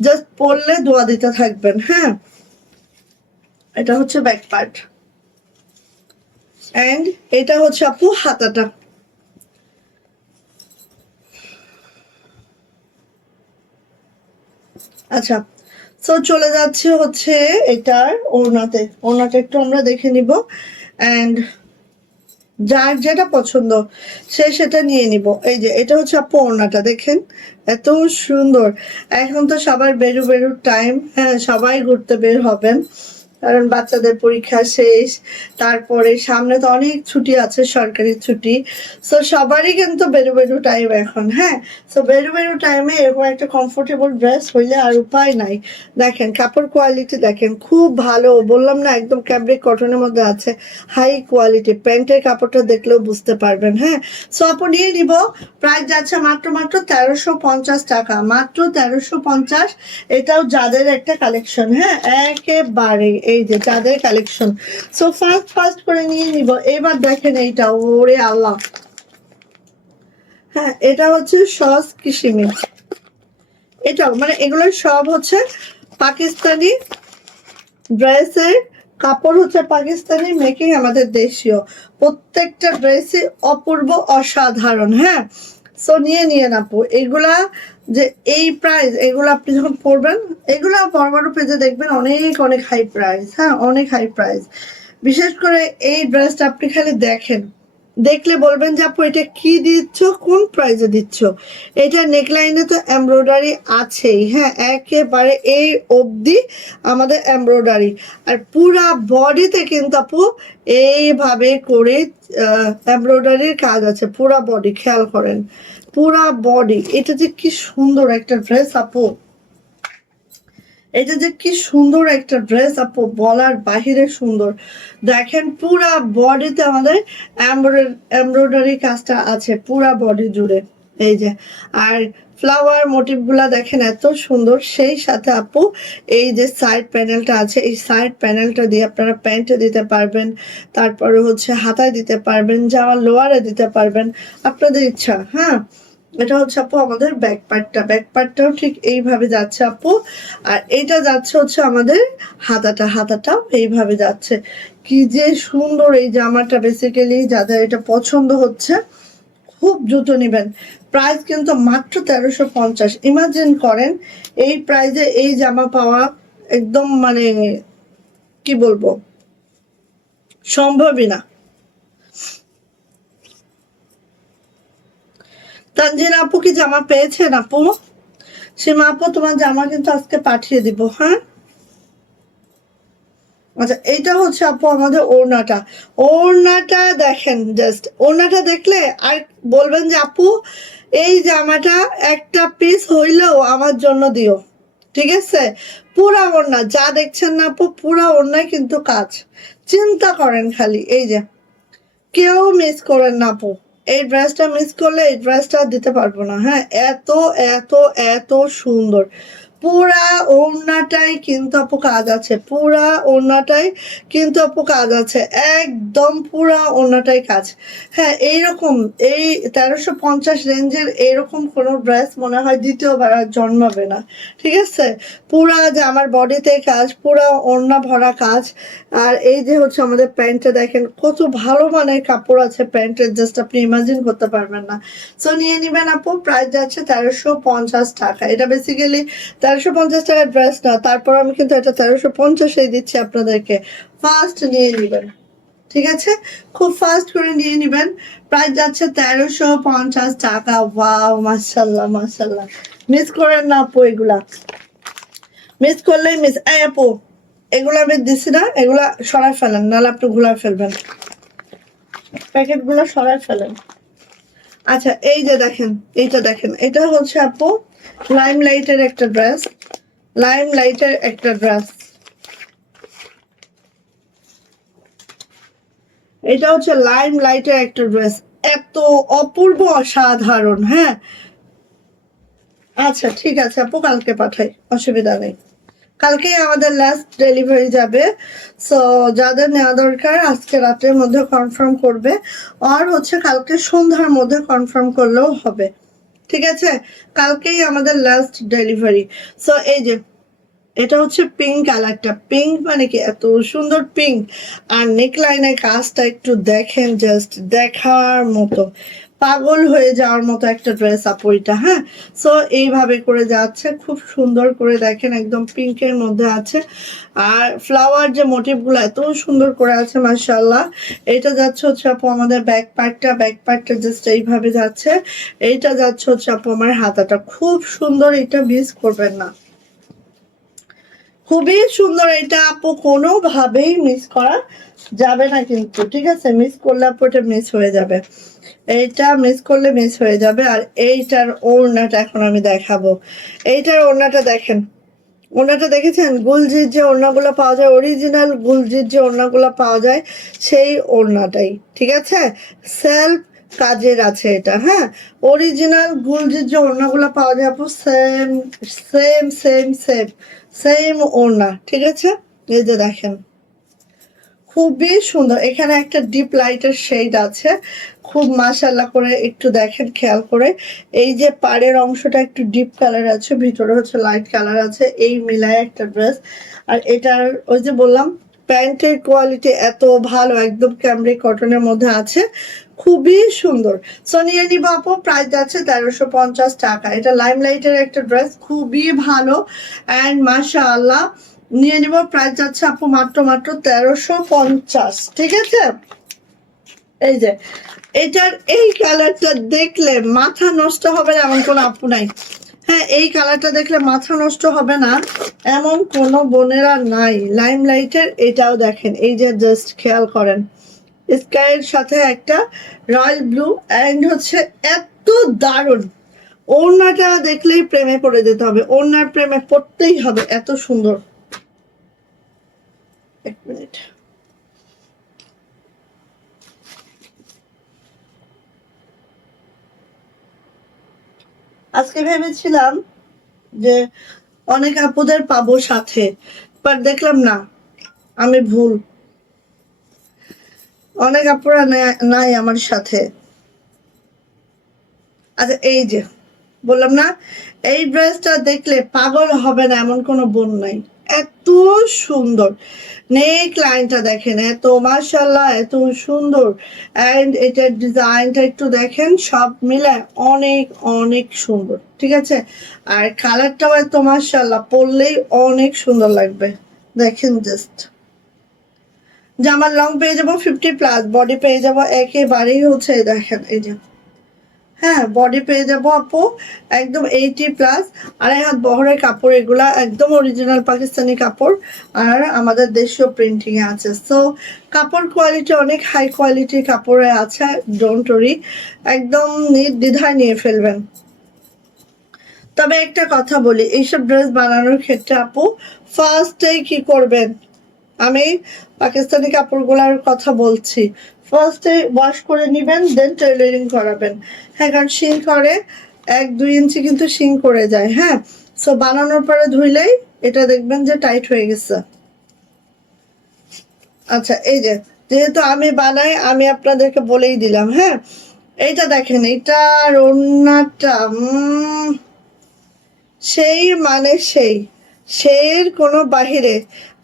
জাস্ট পরলে দোয়া দিতে থাকবেন, হ্যাঁ। এটা ব্যাক পার্ট, এন্ড এটা আপু হাতাটা। আচ্ছা, সো চলে যাচ্ছে এটার ওড়নাতে। ওড়নাটা একটু আমরা দেখে নিব, এন্ড যার যেটা পছন্দ সে সেটা নিয়ে নিব। এই যে এটা আপু ওড়নাটা দেখেন, এত সুন্দর। এখন তো সবার বেরু বেরু টাইম, হ্যাঁ সবাই ঘুরতে বের হবেন, কারণ বাচ্চাদের পরীক্ষা শেষ, তারপরে সামনে তো অনেক ছুটি আছে, সরকারি ছুটি। সো সবারই কিন্তু বেরু বেরু টাইম এখন, হ্যাঁ। সো বেরু বেরু টাইমে এরকম একটা কমফোর্টেবল ড্রেস হইলে আর উপায় নাই। দেখেন কাপড় কোয়ালিটি দেখেন, খুব ভালো, বললাম না একদম ক্যামব্রিক কটনের মধ্যে আছে, হাই কোয়ালিটি। প্যান্টের কাপড়টা দেখলেও বুঝতে পারবেন, হ্যাঁ। সো আপু নিয়ে নিব, প্রাইস যাচ্ছে মাত্র 1350 টাকা, মাত্র 1350। এটাও যাদের একটা কালেকশন, হ্যাঁ একেবারে এই যে যাদের কালেকশন। সো ফার্স্ট করে নিয়ে নিব। এবার দেখেন এইটা, ওরে আল্লাহ, হ্যাঁ এটা সস কিশমিশ। এটাও মানে এগুলো সব পাকিস্তানি ড্রেসের কাপড়, পাকিস্তানি মেকিং, আমাদের দেশীয় প্রত্যেকটা ড্রেসই অপূর্ব অসাধারণ, হ্যাঁ। সো নিয়ে আপু এগুলা, যে এই প্রাইস, এগুলো আপনি যখন পরবেন, এগুলো পরবারও পেজে দেখবেন অনেক অনেক হাই প্রাইস, হ্যাঁ অনেক হাই প্রাইস। বিশেষ করে এই ড্রেসটা আপনি খালি দেখেন, দেখলে বলবেন যে আপু এটা কি দিচ্ছ, কোন প্রাইসে দিচ্ছ। এটা নেকলাইনে তো এমব্রয়ডারি আছেই, হ্যাঁ একেবারে এই অবধি আমাদের এমব্রয়ডারি, আর পুরা বডিতে কিন্তু আপু এইভাবে করে এমব্রয়ডারির কাজ আছে, পুরা বডি খেয়াল করেন, পুরা বডি। এটা যে কি সুন্দর একটা ড্রেস আপু, এটা যে কি সুন্দর একটা ড্রেস আপু, বলার বাহিরে সুন্দর। দেখেন পুরা বডিতে আমাদের এমব্রয়ডারি কাজটা আছে পুরা বডি জুড়ে, এই যে। আর ফ্লাওয়ার মোটিভ গুলা দেখেন এত সুন্দর, সেই সাথে আপু এই যে সাইড প্যানেলটা আছে, এই সাইড প্যানেলটা দিয়ে আপনারা প্যান্টে দিতে পারবেন, তারপরে হচ্ছে হাতায় দিতে পারবেন, জামা লোয়ারে দিতে পারবেন, আপনাদের ইচ্ছা। হ্যাঁ, এটা হচ্ছে আপু আমাদের ব্যাক পার্টটা, ব্যাক পার্টটাও ঠিক এইভাবে যাচ্ছে আপু। আর এটা যাচ্ছে হচ্ছে আমাদের হাতাটাও এইভাবে যাচ্ছে। কি যে সুন্দর এই জামাটা, বেসিক্যালি যাদের এটা পছন্দ হচ্ছে খুব দ্রুত নেবেন। প্রাইস কিন্তু মাত্র 1350। ইমাজিন করেন এই প্রাইসে এই জামা পাওয়া একদম মানে কি বলবো, সম্ভবই না। তানজিনা আপু কি জামা পেয়েছেন আপু? সীমা আপু তোমার জামা কিন্তু আজকে পাঠিয়ে দিব, হ্যাঁ। আচ্ছা, এইটা হচ্ছে আপু আমাদের ওড়নাটা। ওড়নাটা দেখেন, জাস্ট ওড়নাটা দেখলে আর বলবেন যে আপু এই জামাটা একটা পিস হইলেও আমার জন্য দিও, ঠিক আছে। পুরা ওড়না যা দেখছেন না আপু, পুরা ওড়নায় কিন্তু কাজ। চিন্তা করেন খালি, এই যে কেউ মিস করেন না আপু, এই ড্রেসটা মিস করলে এই ড্রেসটা দিতে পারবো না, হ্যাঁ। এত এত এত সুন্দর, পুরা ওড়নাটাই কিন্তু আপু কাজ আছে, পুরা ওড়নাটাই কিন্তু আপু কাজ আছে, একদম পুরা ওড়নাটাই কাজ। হ্যাঁ, এইরকম এই 1350 রেঞ্জের এইরকম কোনো ড্রেস মনে হয় দ্বিতীয়বার আর জন্মাবে না, ঠিক আছে। পুরা যে আমার বডিতে কাজ, পুরা ওড়না ভরা কাজ। আর এই যে হচ্ছে আমাদের প্যান্টটা দেখেন কত ভালো মানের কাপড় আছে প্যান্টের, জাস্ট আপনি ইমাজিন করতে পারবেন না। সো নিয়ে নিবেন আপু, প্রাইস যাচ্ছে 1350 টাকা। এটা বেসিক্যালি 1350 টাকার ড্রেস না, তারপর আমি কিন্তু এটা 1350 দিচ্ছি আপনাদেরকে। ফার্স্ট নিয়ে নিবেন, ঠিক আছে, খুব ফাস্ট করে নিয়ে নিবেন। প্রাইস যাচ্ছে 1350 টাকা। ওয়াও, মাশাল্লাহ মাশাল্লাহ, মিস করেন না আপু, এগুলা মিস করলেই মিস। এই আপু এগুলো আমি দিছি না, এগুলা সরাই ফেলেন, নাহলে আপনি গুলা ফেলবেন, প্যাকেট গুলো সরাই ফেলেন। আচ্ছা, এই যে দেখেন, এইটা দেখেন, এটা হচ্ছে আপু লাইম লাইটের একটা ড্রেস, লাইম লাইটের একটা ড্রেস। এটা হচ্ছে লাইম লাইটের একটা ড্রেস, এত অপূর্ব অসাধারণ, হ্যাঁ। আচ্ছা ঠিক আছে আপু, কালকে পাঠাই, অসুবিধা নেই, কালকেই আমাদের লাস্ট ডেলিভারি যাবে। সো যাদের নেওয়া দরকার আজকে রাতের মধ্যে কনফার্ম করবে, আর হচ্ছে কালকে সন্ধ্যার মধ্যে কনফার্ম করলেও হবে, ঠিক আছে। কালকেই আমাদের লাস্ট ডেলিভারি। সো এই যে এটা হচ্ছে পিঙ্ক কালারটা, পিঙ্ক মানে কি এত সুন্দর পিঙ্ক, আর নেকলাইনের কাজটা একটু দেখেন, জাস্ট দেখার মতো, পাগল হয়ে যাওয়ার মতো একটা ড্রেস আপু এটা, হ্যাঁ। সো এইভাবে করে যাচ্ছে, খুব সুন্দর করে দেখেন, একদম পিঙ্কের মধ্যে আছে। আর ফ্লাওয়ার যে মোটিভ গুলো এত সুন্দর করে আছে মাশাআল্লাহ। এটা যাচ্ছে হচ্ছে আপু আমাদের ব্যাক পার্টটা, ব্যাক পার্টটা জাস্ট এইভাবে যাচ্ছে। এইটা যাচ্ছে হচ্ছে আপু আমার হাতাটা, খুব সুন্দর, এটা মিস করবেন না, খুবই সুন্দর এটা আপু, কোনোভাবেই মিস করা যাবে না কিন্তু, ঠিক আছে। মিস করলে আপু এটা মিস হয়ে যাবে, এইটা মিস করলে মিস হয়ে যাবে। আর এইটার ওড়নাটা এখন আমি দেখাবো, এইটার ওড়নাটা দেখেন, ওড়নাটা দেখেছেন, গুলজির যে ওড়নাগুলো পাওয়া যায়, অরিজিনাল গুলজির যে ওড়নাগুলো পাওয়া যায় সেই ওড়নাটাই, ঠিক আছে। সেলফ কাজের আছে এটা, হ্যাঁ। অরিজিনাল গুলজির যে ওড়নাগুলো পাওয়া যায় আপু, same same same same same ওড়না, ঠিক আছে। এই যে দেখেন খুবই সুন্দর, এখানে একটা ডিপ লাইটের শেড আছে, খুব মাশাআল্লাহ করে একটু দেখেন খেয়াল করে। এই যে পাড়ের অংশটা একটু ডিপ কালার আছে, ভিতরে হচ্ছে লাইট কালার আছে, এই মিলায় একটা ড্রেস। আর এটার ওই যে বললাম প্যান্টের কোয়ালিটি এত ভালো, একদম ক্যামব্রিক কটনের মধ্যে আছে, খুবই সুন্দর। সো নিয়ে নিবো আপু, প্রাইস আছে 1350 টাকা। এটা লাইম লাইটের একটা ড্রেস, খুবই ভালো অ্যান্ড মাশাআল্লাহ। নিয়ে নিব, প্রাইস যাচ্ছে আপু মাত্র মাত্র 1350, ঠিক আছে। এই যে এটার এই কালারটা দেখলে মাথা নষ্ট হবে না এমন কোনো আপু নাই। হ্যাঁ, এই কালারটা দেখলে মাথা নষ্ট হবে না এমন কোনো বোনেরা নাই। লাইম লাইটের এটাও দেখেন, এই যে জাস্ট খেয়াল করেন, স্কাইয়ের সাথে একটা রয়্যাল ব্লু অ্যান্ড হচ্ছে এত দারুণ। ওড়নাটা দেখলেই প্রেমে পড়ে যেতে হবে, ওড়নার প্রেমে পড়তেই হবে, এত সুন্দর। এক মিনিট, আজকে ভেবেছিলাম যে অনেক আপুদের পাবো সাথে, বাট দেখলাম না, আমি ভুল। অনেক আপুরা নাই আমার সাথে। আচ্ছা, এই যে বললাম না, এই ড্রেসটা দেখলে পাগল হবে না এমন কোনো বোন নাই, এত সুন্দর। নেক লাইনটা দেখেন, এত মাশাআল্লাহ, এত সুন্দর। অ্যান্ড এটার ডিজাইনটা একটু দেখেন, সব মিলে অনেক অনেক সুন্দর, ঠিক আছে। আর কালারটাও এত মাশাআল্লাহ, পরলেই অনেক সুন্দর লাগবে। দেখেন জাস্ট, জামার লং পেয়ে যাবো 50+, বডি পেয়ে যাবো একেবারেই হচ্ছে দেখেন, এই যে হ্যাঁ, বডি পেয়ে যাবো আপু একদম 80+, 2.5 হাত বহরের কাপড়, এগুলা একদম অরিজিনাল পাকিস্তানি কাপড় আর আমাদের দেশীয় প্রিন্টিং এ আছে। সো কাপড় কোয়ালিটি অনেক হাই কোয়ালিটির কাপড়ে আছে, ডোন্ট ওরি, একদম নির্দ্বিধায় নিয়ে ফেলবেন। তবে একটা কথা বলি, এইসব ড্রেস বানানোর ক্ষেত্রে আপু ফার্স্টেই কি করবেন, আমি পাকিস্তানি কাপড়গুলোর কথা বলছি, ফার্স্টে ওয়াশ করে নেবেন, দেন টেইলারিং করাবেন। হ্যাঁ, কারণ শিং করে 1-2 ইঞ্চি কিন্তু শিং করে যায়। হ্যাঁ, সো বানানোর পরে ধুইলেই এটা দেখবেন যে টাইট হয়ে গেছে। আচ্ছা, এই যে যেহেতু আমি বানাই, আমি আপনাদেরকে বলেই দিলাম। হ্যাঁ, এইটা দেখেন, এইটার ওড়নাটা সেই মানে সেইয়ের কোনো বাহিরে।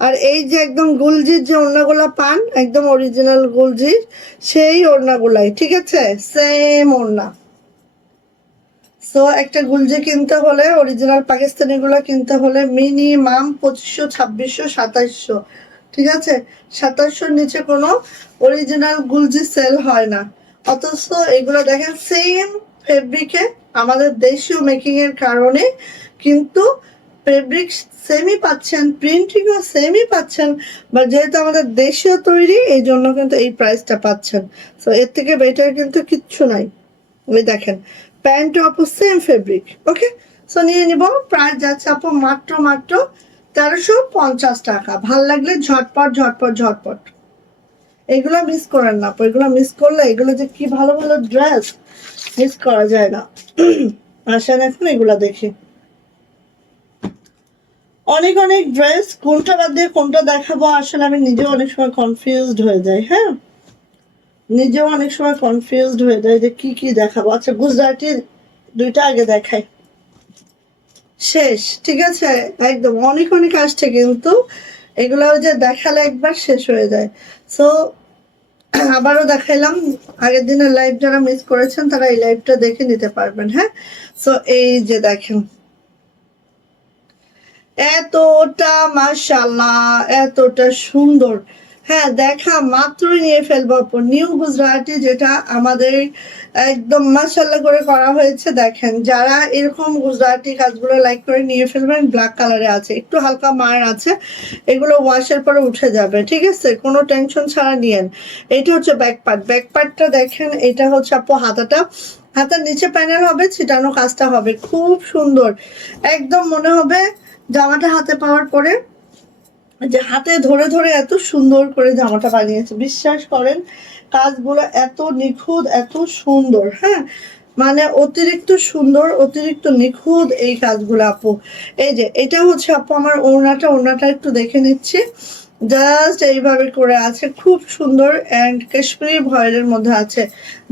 আর এই যে একদম গুলজির যে ওড়নাগুলা পান, একদম অরিজিনাল গুলজির সেই ওড়নাগুলাই, ঠিক আছে, সেম ওড়না। সো একটা গুলজি কিনতে হলে, অরিজিনাল পাকিস্তানি গুলা কিনতে হলে মিনিমাম 2500, 2600, 2700, ঠিক আছে। 2700 নিচে কোনো অরিজিনাল গুলজি সেল হয় না। অথচ এগুলো দেখেন সেম ফেব্রিকে, আমাদের দেশীয় মেকিং এর কারণে কিন্তু ফেব্রিক সেমই পাচ্ছেন, প্রিন্টিংও সেমই পাচ্ছেন, বা যেহেতু আমাদের দেশীয় তৈরি এই জন্য কিন্তু এই প্রাইসটা পাচ্ছেন। সো এর থেকে বেটার কিন্তু কিচ্ছু নাই। ওই দেখেন, প্যান্ট আপু সেম ফেব্রিক, ওকে। সো নিয়ে নিব, প্রাইস যাচ্ছে আপু মাত্র মাত্র 1350 টাকা। ভাল লাগলে ঝটপট ঝটপট ঝটপট, এগুলো মিস করেন না আপু, এগুলো মিস করলে, এগুলো যে কি ভালো ভালো ড্রেস, মিস করা যায় না। আসেন এখন এগুলা দেখি, অনেক অনেক ড্রেস, কোনটা বাদ দিয়ে কোনটা দেখাবো আসলে আমি নিজেও অনেক সময় কনফিউজড হয়ে যাই। হ্যাঁ, নিজেও অনেক সময় কনফিউজড হয়ে যায় যে কি কি দেখাবো। আচ্ছা, গুজরাটি দুইটা আগে দেখাই, শেষ, ঠিক আছে। একদম অনেক অনেক আসছে কিন্তু এগুলো যে দেখালে একবার শেষ হয়ে যায়। সো আবারও দেখাইলাম, আগের দিনের লাইভ যারা মিস করেছেন তারা এই লাইভটা দেখে নিতে পারবেন। হ্যাঁ, সো এই যে দেখেন, এতটা মাশাআল্লাহ, এতটা সুন্দর। হ্যাঁ, দেখা মাত্রই নিয়ে ফেলবো আপু, নিউ গুজরাটি, যেটা আমাদের একদম মাশাআল্লাহ করে করা হয়েছে। দেখেন, যারা এরকম গুজরাটি কাজগুলো লাইক করে নিয়ে ফেলবেন। ব্ল্যাক কালারে আছে, একটু হালকা মার আছে, এগুলো ওয়াশের পরে উঠে যাবে, ঠিক আছে, কোনো টেনশন ছাড়া নিয়েন। এটা হচ্ছে ব্যাক পার্ট, ব্যাক পার্টটা দেখেন, এটা হচ্ছে আপু হাতাটা, হাতার নিচে প্যানেল হবে, ছিটানো কাজটা হবে, খুব সুন্দর। একদম মনে হবে জামাটা হাতে পাওয়ার পরে যে হাতে ধরে ধরে এত সুন্দর করে জামাটা বানিয়েছে, বিশ্বাস করেন কাজগুলো এত নিখুঁত, এত সুন্দর। হ্যাঁ, মানে অতিরিক্ত সুন্দর, অতিরিক্ত নিখুঁত এই কাজগুলো আপু। এই যে এটা হচ্ছে আপু আমার ওড়নাটা, ওড়নাটা একটু দেখে নিচ্ছি, জাস্ট এইভাবে করে আছে, খুব সুন্দর। অ্যান্ড কাশ্মীরি ভয়েলের মধ্যে আছে।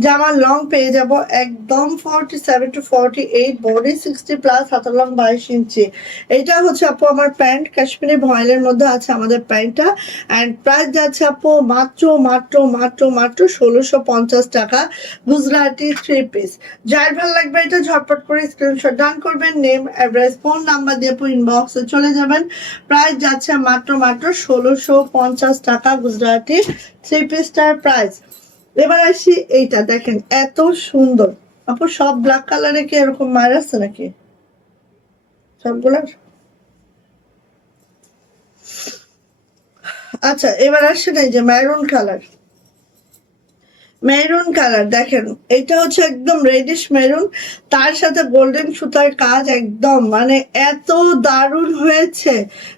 জামার লং পেয়ে যাব একদম 47 to 48, বডি 60+, হাতের লং 22 ইঞ্চি। এটা হচ্ছে আপু আমার প্যান্ট, কাশ্মীরি ভয়েলের মধ্যে আছে আমাদের প্যান্টটা। অ্যান্ড প্রাইস যাচ্ছে আপু মাত্র মাত্র মাত্র মাত্র 1650 টাকা, গুজরাটি 3 পিস। যার ভালো লাগবে এটা ঝটপট করে স্ক্রিনশট ডান করবেন, নেম, অ্যাড্রেস, ফোন নাম্বার দিয়ে ইনবক্সে চলে যাবেন। প্রাইস যাচ্ছে মাত্র মাত্র 1650 টাকা, গুজরাটি 3 পিসটার প্রাইস। এবার আসি এইটা দেখেন এত সুন্দর। আপু সব ব্ল্যাক কালারে কি এরকম মার আছে নাকি সবগুলার? আচ্ছা এবার আসেন এই যে মেরুন কালার। মেরুন কালার দেখেন, এটা হচ্ছে একদম রেডিশ মেরুন, তার সাথে গোল্ডেন সুতার কাজ একদম মানে এত দারুণ হয়েছে।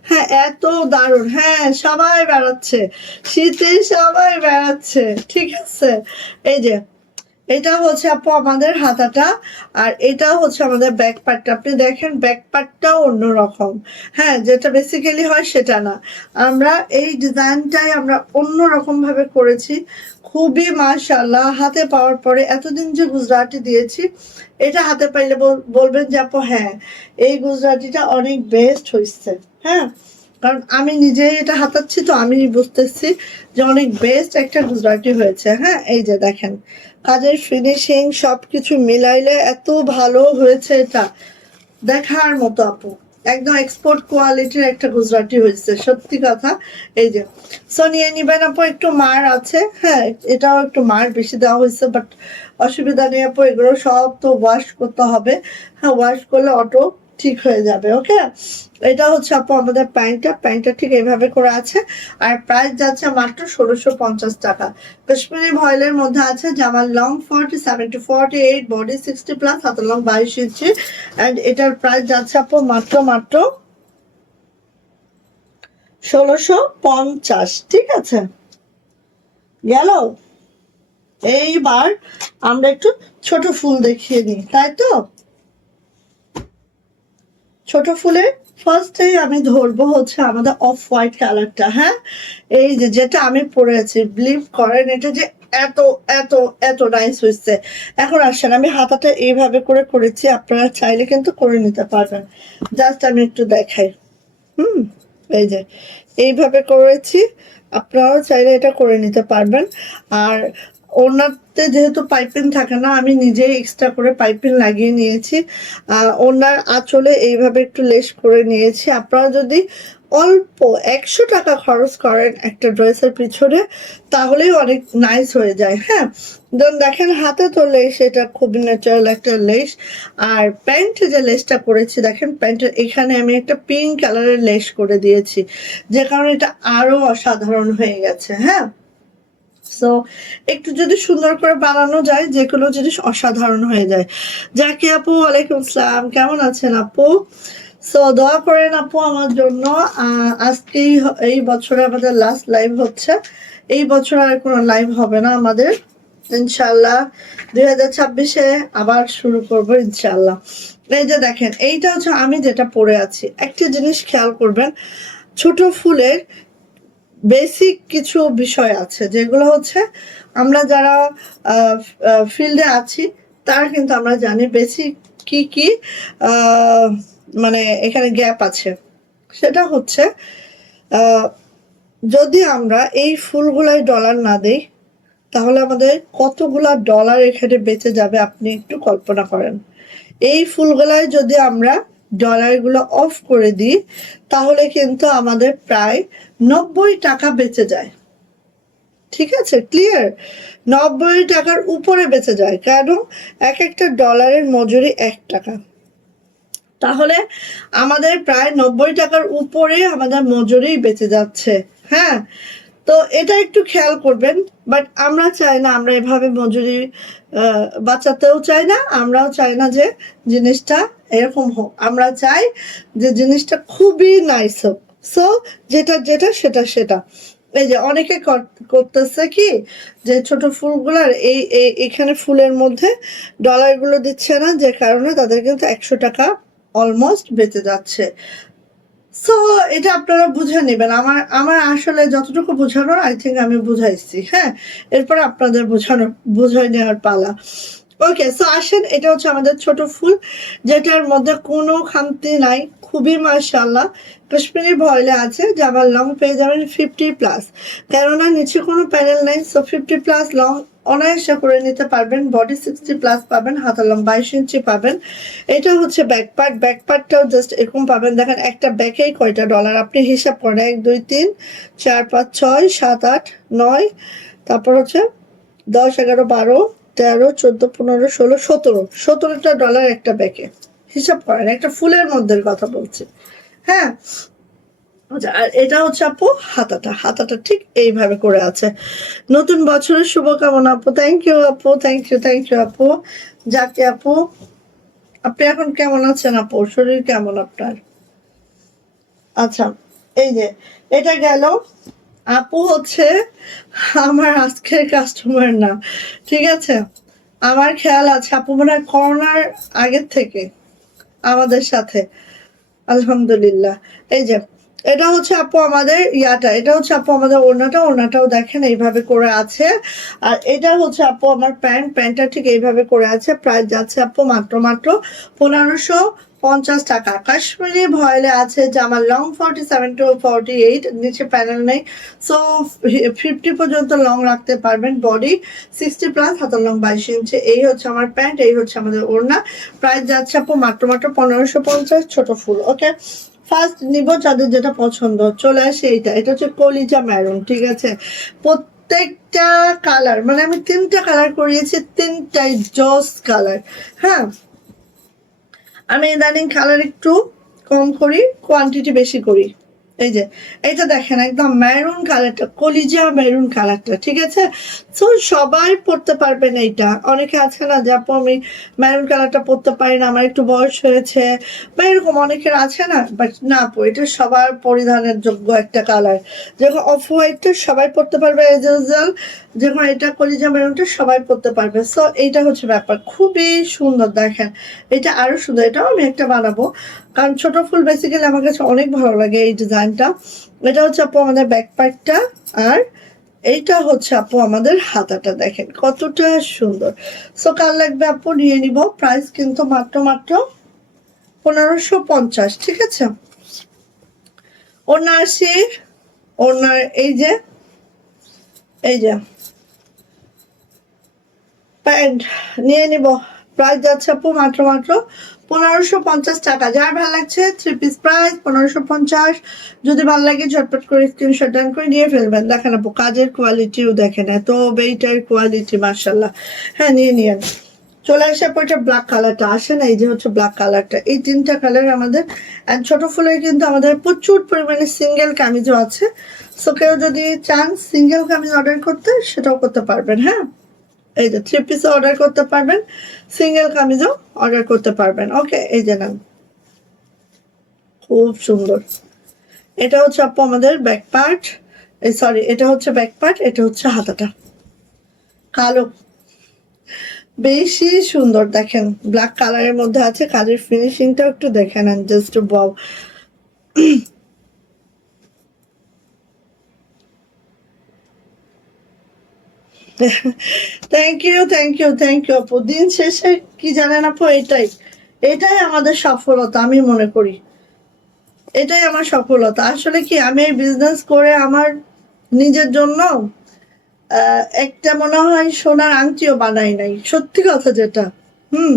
হ্যাঁ এত দারুণ, হ্যাঁ সবাই বেড়াচ্ছে শীতে, সবাই বেড়াচ্ছে। ঠিক আছে, এই যে এটা হচ্ছে আপু আমাদের হাতাটা, আর এটা হচ্ছে আমাদের ব্যাক পার্টটা। আপনি দেখেন ব্যাক পার্টটাও অন্যরকম। হ্যাঁ যেটা বেসিক্যালি হয় সেটা না, আমরা এই ডিজাইনটাই আমরা অন্যরকম ভাবে করেছি। খুবই মাশাআল্লাহ, হাতে পাওয়ার পরে এতদিন যে গুজরাটি দিয়েছি, এটা হাতে পাইলে বলবেন যে আপু হ্যাঁ এই গুজরাটিটা অনেক বেস্ট হয়েছে। হ্যাঁ কারণ আমি নিজেই এটা হাতাচ্ছি তো আমি বুঝতেছি যে অনেক বেস্ট একটা গুজরাটি হয়েছে। হ্যাঁ এই যে দেখেন কাজের ফিনিশিং সবকিছু মিলাইলে এত ভালো হয়েছে, এটা দেখার মতো আপু। একদম এক্সপোর্ট কোয়ালিটির একটা গুজরাটি হয়েছে, সত্যি কথা। এই যে সো নিয়ে নিবেন আপু, একটু মার আছে, হ্যাঁ এটাও একটু মার বেশি দেওয়া হয়েছে, বাট অসুবিধা নেই আপু, এগুলো সব তো ওয়াশ করতে হবে। হ্যাঁ ওয়াশ করলে অটো ঠিক হয়ে যাবে। ওকে, এটা হচ্ছে আপু আমাদের প্যান্টটা ঠিক এইভাবে করে আছে, আর প্রাইস যাচ্ছে মাত্র 1650 টাকা। কাশ্মীরি ভয়েলের মধ্যে আছে, জামার লং 47 to 48, বডি 60 প্লাস, হাতের লং 22 ইঞ্চি, অ্যান্ড এটার প্রাইস যাচ্ছে আপু মাত্র 1650। ঠিক আছে, গেল। এইবার আমরা একটু ছোট ফুল দেখিয়ে নিই, তাই তো? ছোট ফুলে ফার্স্টেই আমি ধরবো হচ্ছে আমাদের অফ হোয়াইট কালারটা। হ্যাঁ এই যে যেটা আমি পরে আছি, বিলিভ করেন এটা যে এত এত এত নাইস হয়েছে। এখন আসেন আমি হাতাটা এইভাবে করে করেছি, আপনারা চাইলে কিন্তু করে নিতে পারবেন। জাস্ট আমি একটু দেখাই। হুম, এই যে এইভাবে করেছি, আপনারাও চাইলে এটা করে নিতে পারবেন। আর ওনাতে যেহেতু পাইপিং থাকে না, আমি নিজেই এক্সট্রা করে পাইপিং লাগিয়ে নিয়েছি। ওনার আঁচলে এইভাবে একটু লেস করে নিয়েছি। আপনারা যদি অল্প 100 টাকা খরচ করেন একটা ড্রেসের পিছনে, তাহলেই অনেক নাইস হয়ে যায়। হ্যাঁ দেন দেখেন হাতে তো লেস, এটা খুবই ন্যাচারাল একটা লেস। আর প্যান্টে যে লেসটা করেছি দেখেন, প্যান্টের এখানে আমি একটা পিঙ্ক কালারের লেস করে দিয়েছি, যে কারণে এটা আরো অসাধারণ হয়ে গেছে। হ্যাঁ সো একটু যদি সুন্দর করে বানানো যায়, যে কোনো জিনিস অসাধারণ হয়ে যায়। জাকি আপু ওয়ালাইকুম আসসালাম, কেমন আছেন আপু? সো দোয়া করেন আপু আমার জন্য। আজকেই এই বছরে আমাদের লাস্ট লাইভ হচ্ছে, এই বছর আর কোনো লাইভ হবে না আমাদের ইনশাল্লাহ। 2026-এ আবার শুরু করবো ইনশাল্লাহ। এই যে দেখেন এইটা হচ্ছে আমি যেটা পরে আছি, একটা জিনিস খেয়াল করবেন, ছোট ফুলের বেসিক কিছু বিষয় আছে যেগুলো হচ্ছে আমরা যারা ফিল্ডে আছি তারা কিন্তু আমরা জানি বেসিক কি কি মানে এখানে গ্যাপ আছে। সেটা হচ্ছে যদি আমরা এই ফুলগুলাই ডলার না দেই, তাহলে আমাদের কতগুলা ডলার এখানে বেঁচে যাবে আপনি একটু কল্পনা করেন। এই ফুলগুলায় যদি আমরা ডলারগুলো অফ করে দিই, তাহলে কিন্তু আমাদের প্রায় 90 টাকা বেঁচে যায়। ঠিক আছে, ক্লিয়ার? 90 টাকার উপরে বেঁচে যায়, কেন? এক একটা ডলারের মজুরি 1 টাকা। তাহলে আমাদের প্রায় 90 টাকার উপরে আমাদের মজুরি বেঁচে যাচ্ছে। হ্যাঁ তো এটা একটু খেয়াল করবেন। বাট আমরা চাই না, আমরা এভাবে মজুরি বাঁচাতেও চাই না, আমরাও চাই না যে জিনিসটা এরকম হোক। আমরা চাই যে জিনিসটা খুবই নাইস হোক। সো যেটা যেটা সেটা সেটা এই যে অনেকে করতেছে কি, যে ছোট ফুলগুলার এই এখানে ফুলের মধ্যে ডলারগুলো দিচ্ছে না, যে কারণে তাদের কিন্তু 100 টাকা অলমোস্ট বেঁচে যাচ্ছে। সো এটা আপনারা বুঝে নেবেন। আমার আমার আসলে যতটুকু বোঝানোর আই থিঙ্ক আমি বুঝাইছি। হ্যাঁ এরপর আপনাদের বুঝাই নেওয়ার পালা। ওকে সো আসেন, এটা হচ্ছে আমাদের ছোট ফুল, যেটার মধ্যে কোনো খামতি নাই, খুবই মাশাআল্লাহ। কাশ্মীরি ভয়েলে আছে, জামার লং পেয়ে যাবেন 50+, কেননা নিচে কোনো প্যানেল নাই। সো 50+ লং অনায়াসে করে নিতে পারবেন। বডি 60+ পাবেন, হাতের লং 22 ইঞ্চি পাবেন। এটা হচ্ছে ব্যাক পার্টটাও জাস্ট এরকম পাবেন। দেখেন একটা ব্যাকেই কয়টা ডলার, আপনি হিসাব করেন 1 2 3 4 5 6 7 8 9, তারপর হচ্ছে 10, 11, 12, 13, 14, 15, 16, 17টা ডলার একটা ব্যাগে। হিসাব করেন, একটা ফুলের মধ্যে কথা বলছি। হ্যাঁ, আচ্ছা, আর এটা হচ্ছে আপু হাতাটা ঠিক এইভাবে করে আছে। নতুন বছরের শুভকামনা আপু। থ্যাংক ইউ আপু, থ্যাংক ইউ আপু। যাকে আপু, আপনি এখন কেমন আছেন আপু? শরীর কেমন আপনার? আচ্ছা, এই যে এটা গেল। আপু হচ্ছে আমার আজকের কাস্টমার না, ঠিক আছে? আমার খেয়াল আছে আপু মনে হয় করোনার আগের থেকে আমাদের সাথে। আলহামদুলিল্লাহ। এই যে এটা হচ্ছে আপু আমাদের এটা হচ্ছে আপু আমাদের ওড়নাটাও দেখেন এইভাবে করে আছে। আর এটা হচ্ছে আপু আমার প্যান্টটা ঠিক এইভাবে করে আছে। প্রাইস যাচ্ছে আপু মাত্র 1550 টাকা। কাশ্মীরি ভয়েলে আছে জামা লং 47 to 48, নিচে প্যানেল নেই, সো 50 পর্যন্ত লং রাখতে পারবেন। বডি 60 প্লাস, হাতার লং 22 ইঞ্চি। এই হচ্ছে আমার প্যান্ট, এই হচ্ছে আমাদের ওড়না। প্রাইস যাচ্ছে আপু মাত্র 1550, ছোট ফুল। ওকে, ফার্স্ট নিব যাদের যেটা পছন্দ। চলে আসে এটা হচ্ছে কলিজা ম্যারুন, ঠিক আছে? প্রত্যেকটা কালার, মানে আমি 3টা কালার করিয়েছি, 3টাই জস কালার। হ্যাঁ, আমি ইদানিং কালার একটু কম করি, কোয়ান্টিটি বেশি করি। এই যে এটা দেখেন একদম মেরুন কালারটা, কলিজা মেরুন কালারটা, ঠিক আছে? তো সবাই পড়তে পারবেন এইটা। অনেকে আছে না যে আপু আমি মেরুন কালারটা পড়তে পারি না, আমার একটু বয়স হয়েছে, বা এরকম অনেকের আছে না। বাট না আপু, এটা সবার পরিধানের যোগ্য একটা কালার। যখন অফ হোয়াইটটা সবাই পড়তে পারবে এজ ইউজুয়াল, যখন এটা কলিজা মেরুনটা সবাই পড়তে পারবে। সো এইটা হচ্ছে ব্যাপার, খুবই সুন্দর দেখেন। এটা আরো সুন্দর, এটাও আমি একটা বানাবো, কারণ ছোট ফুল বেসিক্যালি আমার কাছে অনেক ভালো লাগে এই ডিজাইনটা। এটা হচ্ছে আপু আমাদের ব্যাক পার্টটা, আর এইটা হচ্ছে আপু আমাদের হাতাটা। দেখেন কতটা সুন্দর। সো কার লাগবে আপু নিয়ে নিব। প্রাইস কিন্তু মাত্র 1550, ঠিক আছে? ওনার আসি, ওনার এই যে প্যান্ট নিয়ে নিব। প্রাইস যাচ্ছে আপু মাত্র 1550 টাকা। যার ভালো লাগছে 3 পিস প্রাইস 1550। যদি ভালো লাগে ঝটপট করে স্ক্রিনশট ডান করে নিয়ে ফেলবেন। দেখেন আপু কাজের কোয়ালিটিও দেখেন, এত বেইটার কোয়ালিটি, মাশাল্লাহ। হ্যাঁ, নিয়ে চলে আসে আপু। এটা ব্ল্যাক কালারটা আসে না, এই যে হচ্ছে ব্ল্যাক কালারটা। এই 3টা কালার আমাদের। অ্যান্ড ছোট ফুলের কিন্তু আমাদের প্রচুর পরিমাণে সিঙ্গেল কামিজও আছে। সো কেউ যদি চান সিঙ্গেল কামিজ অর্ডার করতে, সেটাও করতে পারবেন। হ্যাঁ, এই যে 3 পিসও অর্ডার করতে পারবেন, সিঙ্গেল কামিজও অর্ডার করতে পারবেন। ওকে, এই যে নেন, খুব সুন্দর। এটা হচ্ছে আপু আমাদের ব্যাক পার্ট, সরি এটা হচ্ছে ব্যাক পার্ট, এটা হচ্ছে হাতাটা কালো, বেশি সুন্দর। দেখেন ব্ল্যাক কালারের মধ্যে আছে, কাজের ফিনিশিংটাও একটু দেখে নেন, জাস্ট ওয়াও। থ্যাংক ইউ আপু। দিন শেষে কি জানেন আপু, এটাই আমাদের সফলতা আমি মনে করি। এটাই আমার সফলতা। আসলে কি, আমি এই বিজনেস করে আমার নিজের জন্য একটা মনে হয় সোনার আংটিও বানাই নাই, সত্যি কথা যেটা। হুম,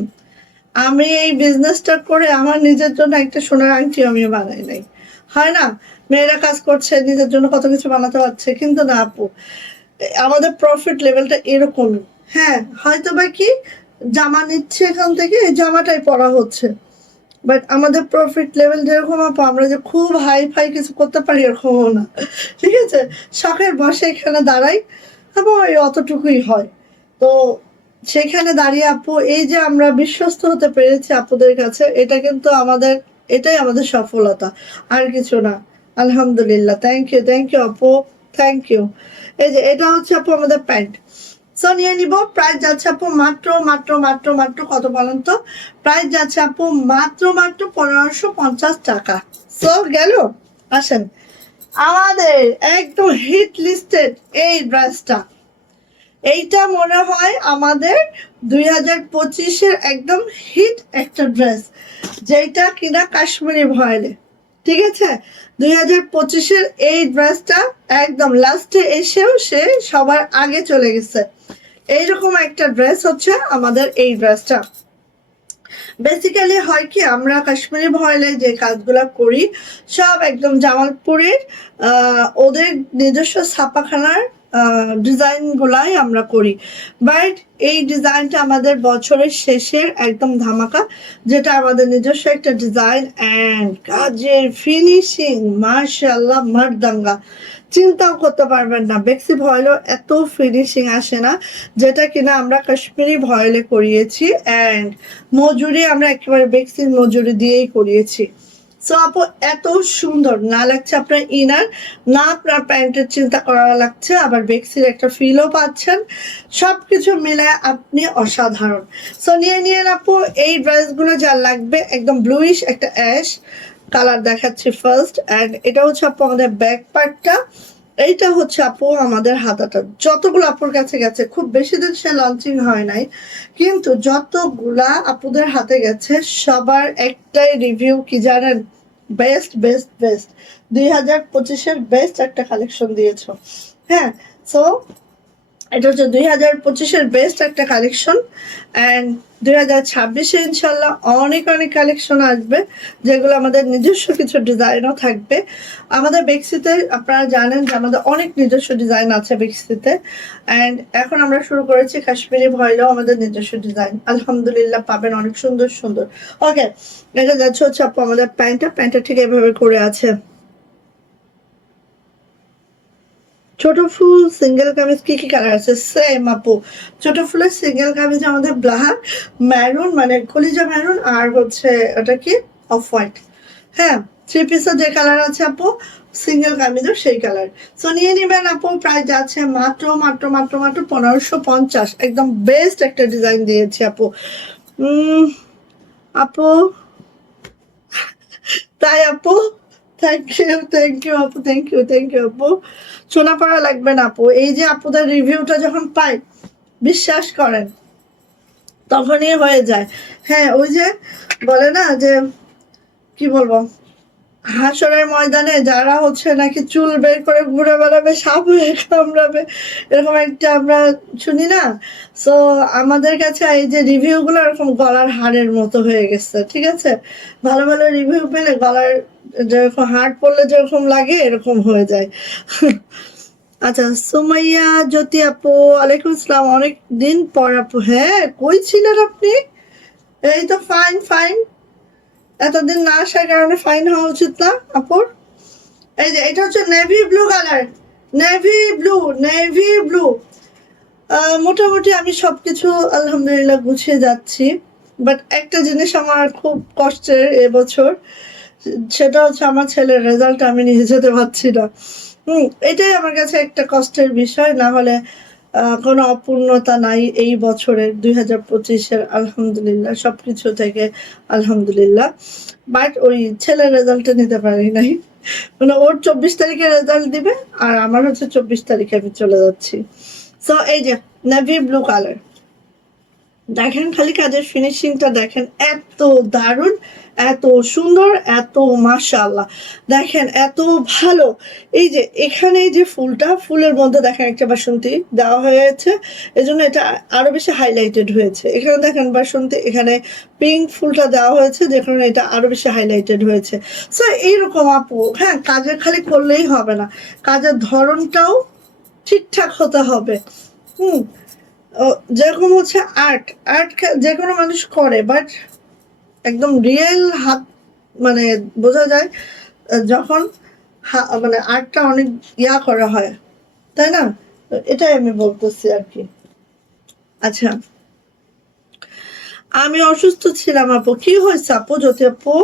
আমি এই বিজনেসটা করে আমার নিজের জন্য একটা সোনার আংটিও আমি বানাই নাই। হয় না, মেয়েরা কাজ করছে নিজের জন্য কত কিছু বানাতে পারছে, কিন্তু না আপু, আমাদের প্রফিট লেভেলটা এরকম। হ্যাঁ, হয়তো বা কি জামা নিচ্ছে এখান থেকে, এই জামাটাই পরা হচ্ছে, বাট আমাদের প্রফিট লেভেল যেরকম আপু, আমরা যে খুব হাই ফাই কিছু করতে পারি এরকমও না, ঠিক আছে? শখের বসে এখানে দাঁড়াই এবং ওই অতটুকুই হয়। তো সেখানে দাঁড়িয়ে আপু এই যে আমরা বিশ্বস্ত হতে পেরেছি আপুদের কাছে, এটা কিন্তু এটাই আমাদের সফলতা, আর কিছু না। আলহামদুলিল্লাহ। থ্যাংক ইউ আপু, থ্যাংক ইউ। এই যে এটা হচ্ছে আপু আমাদের প্যান্ট। সো নিয়ে নিব। প্রাইস যাচ্ছে আপু মাত্র কত বলেন তো? প্রাইস যাচ্ছে আপু মাত্র 1550 টাকা। সো গেল। আসেন আমাদের একদম হিট লিস্টেড এই ড্রেসটা। এইটা মনে হয় আমাদের 2025-এর একদম হিট একটা ড্রেস, যেটা কিনা কাশ্মীরি ভয়েলে, ঠিক আছে? 2025-এর এই ড্রেসটা একদম লাস্টে এসেও সে সবার আগে চলে গেছে। এইরকম একটা ড্রেস হচ্ছে আমাদের এই ড্রেসটা। বেসিক্যালি হয় কি, আমরা কাশ্মীরি ভয়েলে যে কাজগুলো করি সব একদম জামালপুরের ওদের নিজস্ব ছাপাখানার ডিজাইনগুলাই আমরা করি, বাট এই ডিজাইনটা আমাদের বছরের শেষের একদম ধামাকা, যেটা আমাদের নিজস্ব একটা ডিজাইন অ্যান্ড কাজের ফিনিশিং মাশাআল্লাহ মারদাঙ্গা, চিন্তাও করতে পারবেন না। বেক্সি ভয়েলও এত ফিনিশিং আসে না, যেটা কিনা আমরা কাশ্মীরি ভয়েলে করিয়েছি অ্যান্ড মজুরি আমরা একেবারে বেক্সির মজুরি দিয়েই করিয়েছি। সো আপু এত সুন্দর না লাগছে আপনার ইনার, না আপনার প্যান্টের চিন্তা করা লাগছে, আবার বেক্সির একটা ফিলও পাচ্ছেন, সবকিছু মিলে আপনি অসাধারণ। সো নিয়ে আপু এই ড্রেসগুলো যা লাগবে, একদম ব্লুইশ একটা অ্যাশ কালার দেখাচ্ছি ফার্স্ট, অ্যান্ড এটা হচ্ছে আপু আমাদের ব্যাক পার্টটা, এইটা হচ্ছে আপু আমাদের হাতাটা। যতগুলো আপুর কাছে গেছে, খুব বেশি দিন সে লঞ্চিং হয় নাই, কিন্তু যতগুলা আপুদের হাতে গেছে সবার একটাই রিভিউ কি জানেন? বেস্ট বেস্ট বেস্ট, 2025-এর বেস্ট একটা কালেকশন দিয়েছ। হ্যাঁ, সো এটা হচ্ছে 2025-এর বেস্ট একটা কালেকশন, অ্যান্ড 2026-এ ইনশাল্লাহ অনেক অনেক কালেকশন আসবে, যেগুলো আমাদের নিজস্ব কিছু ডিজাইনও থাকবে। আমাদের বেক্সিতে আপনারা জানেন যে আমাদের অনেক নিজস্ব ডিজাইন আছে বেক্সিতে, অ্যান্ড এখন আমরা শুরু করেছি কাশ্মীরি ভয়েলেও আমাদের নিজস্ব ডিজাইন, আলহামদুলিল্লাহ পাবেন অনেক সুন্দর সুন্দর। ওকে, এটা যাচ্ছে হচ্ছে আপু আমাদের প্যান্টটা ঠিক এভাবে করে আছে। ছোট ফুল সিঙ্গেল কামিজ কি কি কালার আছে? সেম আপু, ছোট ফুলের সিঙ্গেল কামিজ আমাদের ব্ল্যাক, ম্যারুন মানে কলিজা ম্যারুন, আর হচ্ছে ওটা কি অফ হোয়াইট। হ্যাঁ, থ্রি পিসের যে কালার আছে আপু, সিঙ্গেল কামিজও সেই কালার। সো নিয়ে নেবেন আপু, প্রাইস আছে মাত্র মাত্র মাত্র মাত্র 1550। একদম বেস্ট একটা ডিজাইন দিয়েছি আপু। আপু তাই আপু, থ্যাংক ইউ আপু, থ্যাংক ইউ আপু। শোনা পড়া লাগবে না আপু, এই যে আপুদের রিভিউটা যখন পাই, বিশ্বাস করেন তখনই হয়ে যায়। হ্যাঁ, ওই যে বলে না যে কি বলবো, হাসরের ময়দানে যারা হচ্ছে নাকি চুল বের করে ঘুরে বেড়াবে, সাপ হয়ে কামড়াবে, এরকম একটা আমরা শুনি না? সো আমাদের কাছে এই যে রিভিউগুলো এরকম গলার হাড়ের মতো হয়ে গেছে, ঠিক আছে? ভালো ভালো রিভিউ পেলে গলার যেরকম হাড় পড়লে যেরকম লাগে এরকম হয়ে যায়। আচ্ছা, সুমাইয়া জ্যোতি আপু, ওয়ালাইকুম আসসালাম, অনেক দিন পর আপু। হ্যাঁ, কই ছিলেন আপনি? এই তো ফাইন ফাইন, এতদিন না আসার কারণে ফাইন হওয়া উচিত না আপুর? এই যে এটা হচ্ছে navy blue colour, navy blue. মোটামুটি আমি সবকিছু আলহামদুলিল্লাহ গুছিয়ে যাচ্ছি, বাট একটা জিনিস আমার খুব কষ্টের এবছর, সেটা হচ্ছে আমার ছেলের রেজাল্ট আমি নিয়ে যেতে পারছি না। এটাই আমার কাছে একটা কষ্টের বিষয়, না হলে কোনো অপূর্ণতা নাই এই বছরের 2025-এর, আলহামদুলিল্লাহ সবকিছু থেকে আলহামদুলিল্লাহ। বাট ওই ছেলের রেজাল্টে নিতে পারি নাই, মানে ওর 24 তারিখে রেজাল্ট দিবে আর আমার হচ্ছে 24 তারিখে আমি চলে যাচ্ছি। সো এই যে নেভি ব্লু কালার, দেখেন খালি কাজের ফিনিশিংটা দেখেন, এত দারুণ, এত সুন্দর, এত মাশাআল্লাহ, দেখেন এত ভালো। এই যে এখানে যে ফুলটা, ফুলের মধ্যে দেখেন একটা বাসন্তী দেওয়া হয়েছে, এজন্য এটা আরো বেশি হাইলাইটেড হয়েছে। এখানে দেখেন বাসন্তী, এখানে পিঙ্ক ফুলটা দেওয়া হয়েছে, যেখানে এটা আরো বেশি হাইলাইটেড হয়েছে। সো এইরকম আপু, হ্যাঁ কাজের খালি করলেই হবে না, কাজের ধরনটাও ঠিকঠাক হতে হবে। যেরকম হচ্ছে আর্ট, যে কোনো মানুষ করে, বাট একদম রিয়েল হাত মানে বোঝা যায় যখন মানে আর্টটা অনেক করা হয়, তাই না? এটাই আমি বলতেছি আর কি। আচ্ছা, আমি অসুস্থ ছিলাম আপু। কি হয়েছে আপু জ্যোতি আপু,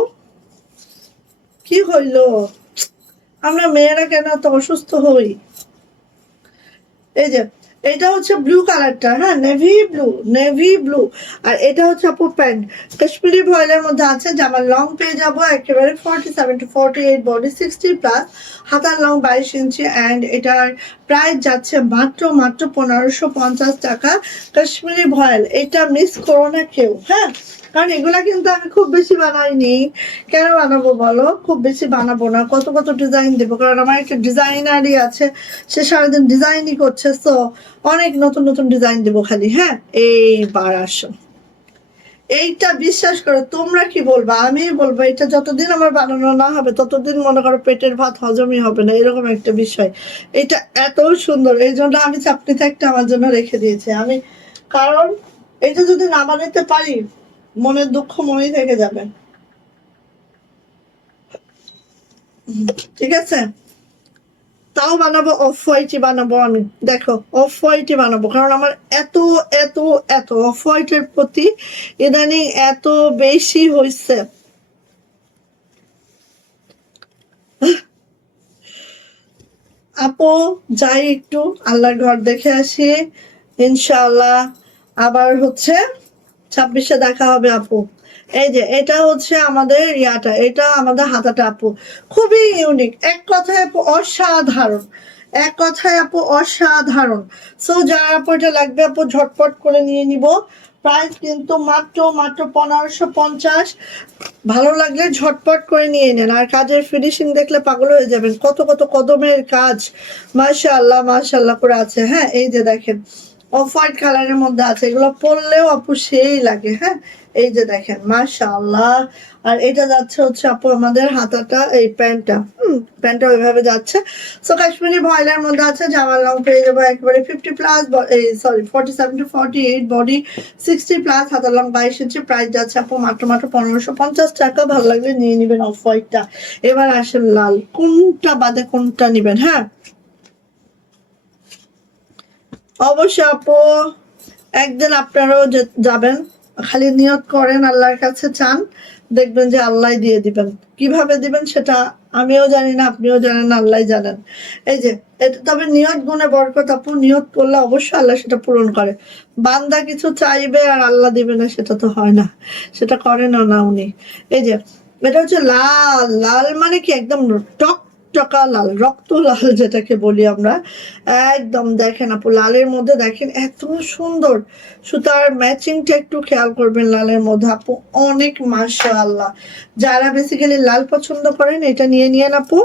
কি হইল? আমরা মেয়েরা কেন তো অসুস্থ হই? এই যে এটা হচ্ছে ব্লু কালারটা, হ্যাঁ নেভি ব্লু, আর এটা হচ্ছে আপু প্যান্ট কাশ্মীরি ভয়েলের মধ্যে আছে। জামার লং পেয়ে যাবো একেবারে 47 to 48, বডি 60+, হাতার লং 22 ইঞ্চি, অ্যান্ড এটার প্রাইস যাচ্ছে মাত্র মাত্র 1550 টাকা। কাশ্মীরি ভয়েল, এটা মিস করো না কেউ, হ্যাঁ, কারণ এগুলা কিন্তু আমি খুব বেশি বানাইনি। কেন বানাবো বলো? খুব বেশি বানাবো না, কত কত ডিজাইন দেবো, কারণ আমার একটা ডিজাইনারই আছে, সে সারাদিন ডিজাইনই করছে, তো অনেক নতুন নতুন ডিজাইন দেবো খালি। হ্যাঁ, এইবার আসো, এইটা বিশ্বাস করো, তোমরা কি বলবা আমি বলবো, এটা যতদিন আমার বানানো না হবে ততদিন মনে করো পেটের ভাত হজমই হবে না, এরকম একটা বিষয়। এটা এত সুন্দর, এই জন্য আমি চাপড়িতে একটা আমার জন্য রেখে দিয়েছি আমি, কারণ এটা যদি না বানাতে পারি মনের দুঃখ মনেই থেকে যাবে। ঠিক আছে, তাও বানাবো অফ হোয়াইটই বানাবো আমি, দেখো অফ হোয়াইটই বানাবো, কারণ আমার এত এত এত অফ হোয়াইটের প্রতি ইদানিং এত বেশি হয়েছে। আপু যাই একটু আল্লাহর ঘর দেখে আসি, ইনশাআল্লাহ আবার হচ্ছে 26-এ দেখা হবে আপু। এই যে এটা হচ্ছে আমাদের ইয়াটা, এটা আমাদের হাতাটা আপু, খুবই ইউনিক, এক কথায় আপু অসাধারণ, এক কথায় আপু অসাধারণ। সো যার আপু এটা লাগবে আপু ঝটপট করে নিয়ে নিব। প্রাইস কিন্তু মাত্র মাত্র 1550। ভালো লাগলে ঝটপট করে নিয়ে নেন, আর কাজের ফিনিশিং দেখলে পাগল হয়ে যাবেন, কত কত কদমের কাজ, মাশাআল্লাহ মাশাআল্লাহ করে আছে। হ্যাঁ এই যে দেখেন অফ হোয়াইট কালারের মধ্যে আছে, এগুলো পরলেও আপু সেই লাগে। হ্যাঁ এই যে দেখেন মাশাআল্লাহ। আর এটা যাচ্ছে হচ্ছে আপু আমাদের হাতাটা, এই প্যান্টটা, প্যান্টটা ওইভাবে যাচ্ছে। সো কাশ্মীরি ভয়েলের মধ্যে আছে, জামার লং পেয়ে যাবো একবারে 50+, এই সরি 47 to 48, বডি 60+, হাতার লং 22 ইঞ্চি। প্রাইস যাচ্ছে আপু মাত্র মাত্র 1550 টাকা। ভালো লাগলে নিয়ে নিবেন অফ হোয়াইটটা। এবার আসেন লাল, কোনটা বাদে কোনটা নিবেন? হ্যাঁ অবশ্যই আপু, একদিন আপনারাও যাবেন, খালি নিয়ত করেন আল্লাহর কাছে, চান, দেখবেন যে আল্লাহ দিয়ে দিবেন। কিভাবে দিবেন সেটা আমিও জানি না, আপনিও জানেন না, আল্লাহ জানেন। এই যে তবে নিয়ত গুণে বরকত আপু, নিয়ত করলে অবশ্যই আল্লাহ সেটা পূরণ করে। বান্দা কিছু চাইবে আর আল্লাহ দিবে না, সেটা তো হয় না, সেটা করেনও না উনি। এই যে এটা হচ্ছে লাল, লাল মানে কি একদম টক টকা লাল, রক্ত লাল যেটাকে বলি আমরা, একদম দেখেন আপু লালের মধ্যে দেখেন এত সুন্দর সুতার ম্যাচিংটা, একটু খেয়াল করবেন লালের মধ্যে আপু, অনেক মাশাআল্লাহ। যারা বেসিক্যালি লাল পছন্দ করেন এটা নিয়ে নিয়েন আপু।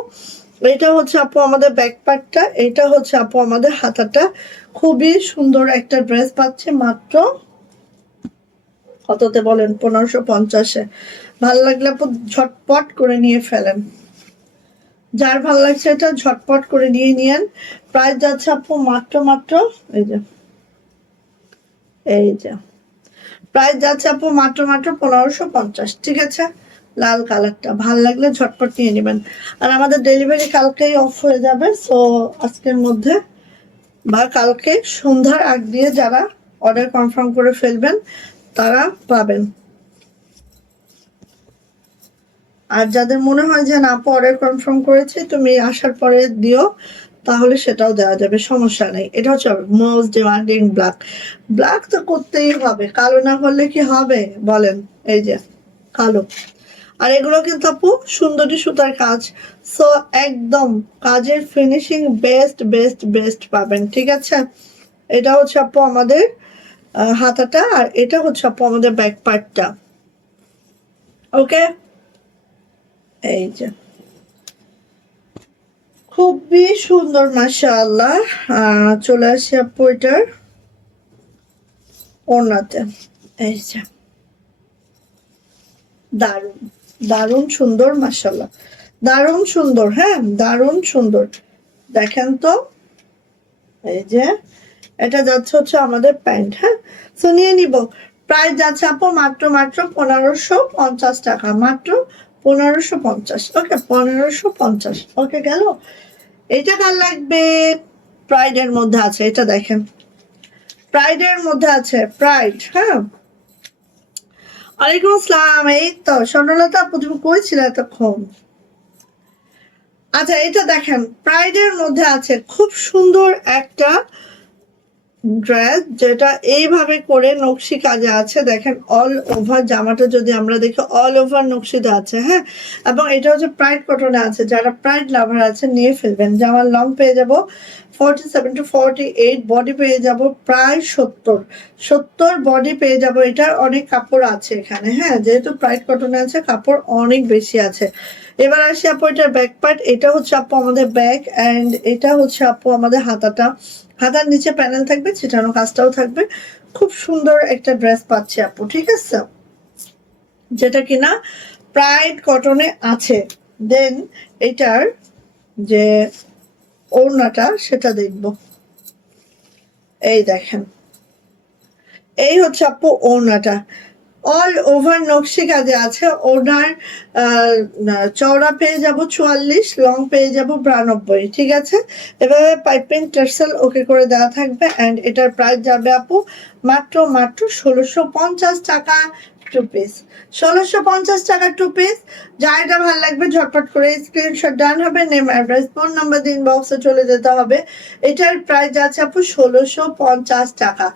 এটা হচ্ছে আপু আমাদের ব্যাক পার্টটা, এটা হচ্ছে আপু আমাদের হাতাটা। খুবই সুন্দর একটা ড্রেস পাচ্ছে মাত্র কততে বলেন? 1550-এ। ভালো লাগলে আপু ঝটপট করে নিয়ে ফেলেন, যার ভালো লাগছে এটা ঝটপট করে নিয়ে নিয়েন। প্রাইস যাচ্ছে আপু মাত্র মাত্র, এই যে এই যে প্রাইস যাচ্ছে আপু মাত্র মাত্র 1550। ঠিক আছে, লাল কালারটা ভাল লাগলে ঝটপট নিয়ে নেবেন। আর আমাদের ডেলিভারি কালকেই অফ হয়ে যাবে, সো আজকের মধ্যে বা কালকে সন্ধ্যার আগ দিয়ে যারা অর্ডার কনফার্ম করে ফেলবেন তারা পাবেন। আর যাদের মনে হয় যে না অর্ডার কনফার্ম করেছে তুমি আসার পরে দিও, তাহলে সেটাও দেওয়া যাবে, সমস্যা নেই। এটা হচ্ছে মোস্ট ডিমান্ডিং ব্ল্যাক, ব্ল্যাক তো করতেই হবে, কালো না করলে কি হবে বলেন? এই যে কালো। আর এগুলো কিন্তু আপু সুন্দরী সুতার কাজ, সো একদম কাজের ফিনিশিং বেস্ট বেস্ট বেস্ট পাবেন। ঠিক আছে, এটা হচ্ছে আপু আমাদের হাতাটা, আর এটা হচ্ছে আপু আমাদের ব্যাক পার্টটা। ওকে, এই যে খুবই সুন্দর মাশাআল্লাহ। চলে আসি আপু এটার ওড়নাতে, এই যে দারুন দারুন সুন্দর মাশাআল্লাহ, দারুন সুন্দর, হ্যাঁ দারুন সুন্দর। দেখেন তো, এই যে এটা যাচ্ছে হচ্ছে আমাদের প্যান্ট। হ্যাঁ তো নিয়ে নিব। প্রাইস যাচ্ছে আপু মাত্র মাত্র 1550 টাকা, মাত্র 1550। ওকে 1550, ওকে গেল। এটা কার লাগবে? প্রাইডের মধ্যে আছে, এটা দেখেন প্রাইডের মধ্যে আছে, প্রাইড। হ্যাঁ ওয়ালাইকুম আসসালাম, এই তো স্বর্ণলতা আপু, তুমি কই ছিলে এতক্ষণ? আচ্ছা এটা দেখেন প্রাইডের মধ্যে আছে, খুব সুন্দর একটা ড্রেস, যেটা এইভাবে করে নকশি কাজে আছে। দেখেন অল ওভার জামাটা যদি আমরা দেখি অল ওভার নকশিতে আছে। হ্যাঁ এবং এটা হচ্ছে প্রাইড কটনে আছে, যারা প্রাইড লাভার আছে নিয়ে ফেলবেন। জামার লং পেয়ে যাব 47 to 48, বডি পেয়ে যাব প্রায় 70 বডি পেয়ে যাব। এটার অনেক কাপড় আছে এখানে, হ্যাঁ যেহেতু প্রাইড কটনে আছে কাপড় অনেক বেশি আছে। এবার আসি আপু এটার ব্যাক পার্ট, এটা হচ্ছে আপু আমাদের ব্যাক, অ্যান্ড এটা হচ্ছে আপু আমাদের হাতাটা। হাতার নিচে প্যানেল থাকবে, ছিটানো কাজটাও থাকবে। খুব সুন্দর একটা ড্রেস পাচ্ছে আপু। ঠিক আছে, যেটা কিনা প্রাইড কটনে আছে। দেন এটার যে ওড়নাটা সেটা দেখব। এই দেখেন, এই হচ্ছে আপু ওড়নাটা, অল ওভার নকশি কাজে আছে। ওড়নার চওড়া পেয়ে যাব 44, লং পেয়ে যাব 92, ঠিক আছে। এভাবে পাইপিং টার্সেল ওকে করে দেওয়া থাকবে। অ্যান্ড এটার প্রাইস যাবে আপু মাত্র 1650 টাকা টু পিস। 1650 টাকা টু পিস। যার এটা ভালো লাগবে ঝটপট করে স্ক্রিনশট ডান হবে, নেম অ্যাড্রেস ফোন নাম্বার দিন বক্সে চলে যেতে হবে। এটার প্রাইস আছে আপু 1650 টাকা।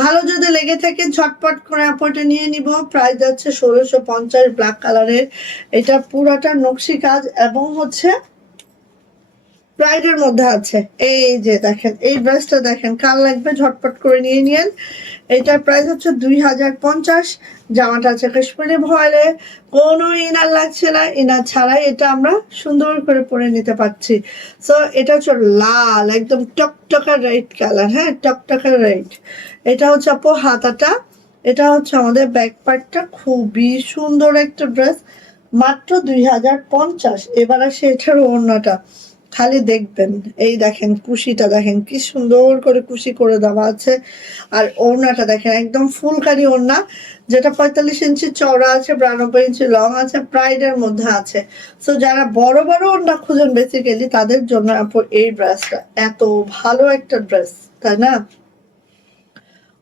ভালো যদি লেগে থাকে ঝটপট করে আপু এটা নিয়ে নিব। প্রাইস আছে 1650, ব্ল্যাক কালারের। এটা পুরাটা নকশি কাজ এবং হচ্ছে প্রাইডের মধ্যে আছে। এই যে দেখেন, এই ড্রেসটা দেখেন, কাল লাগবে ঝটপট করে নিয়ে নিয়েন। এটার প্রাইস হচ্ছে 2050। জামাটা আছে কাশ্মীরি ভয়েলে, কোনো ইনার লাগছে না, ইনার ছাড়াই এটা আমরা সুন্দর করে পরে নিতে পারছি। সো এটা হচ্ছে লাল, একদম টকটকা রেড কালার, হ্যাঁ টকটকা রেড। এটা হচ্ছে আপু হাতাটা, এটা হচ্ছে আমাদের ব্যাক পার্টটা। খুবই সুন্দর একটা ড্রেস, মাত্র 2050। এবার আসে এটার ওড়নাটা, খালি দেখবেন। এই দেখেন কুশিটা দেখেন কি সুন্দর করে কুশি করে দেওয়া আছে। আর ওড়নাটা দেখেন একদম ফুলকারি ওড়না, যেটা 45 ইঞ্চি চওড়া আছে, 92 ইঞ্চি লং আছে, প্রাইডের মধ্যে আছে। সো যারা বড় বড় ওড়না খুঁজেন বেসিক্যালি তাদের জন্য আপু এই ড্রেসটা এত ভালো একটা ড্রেস, তাই না?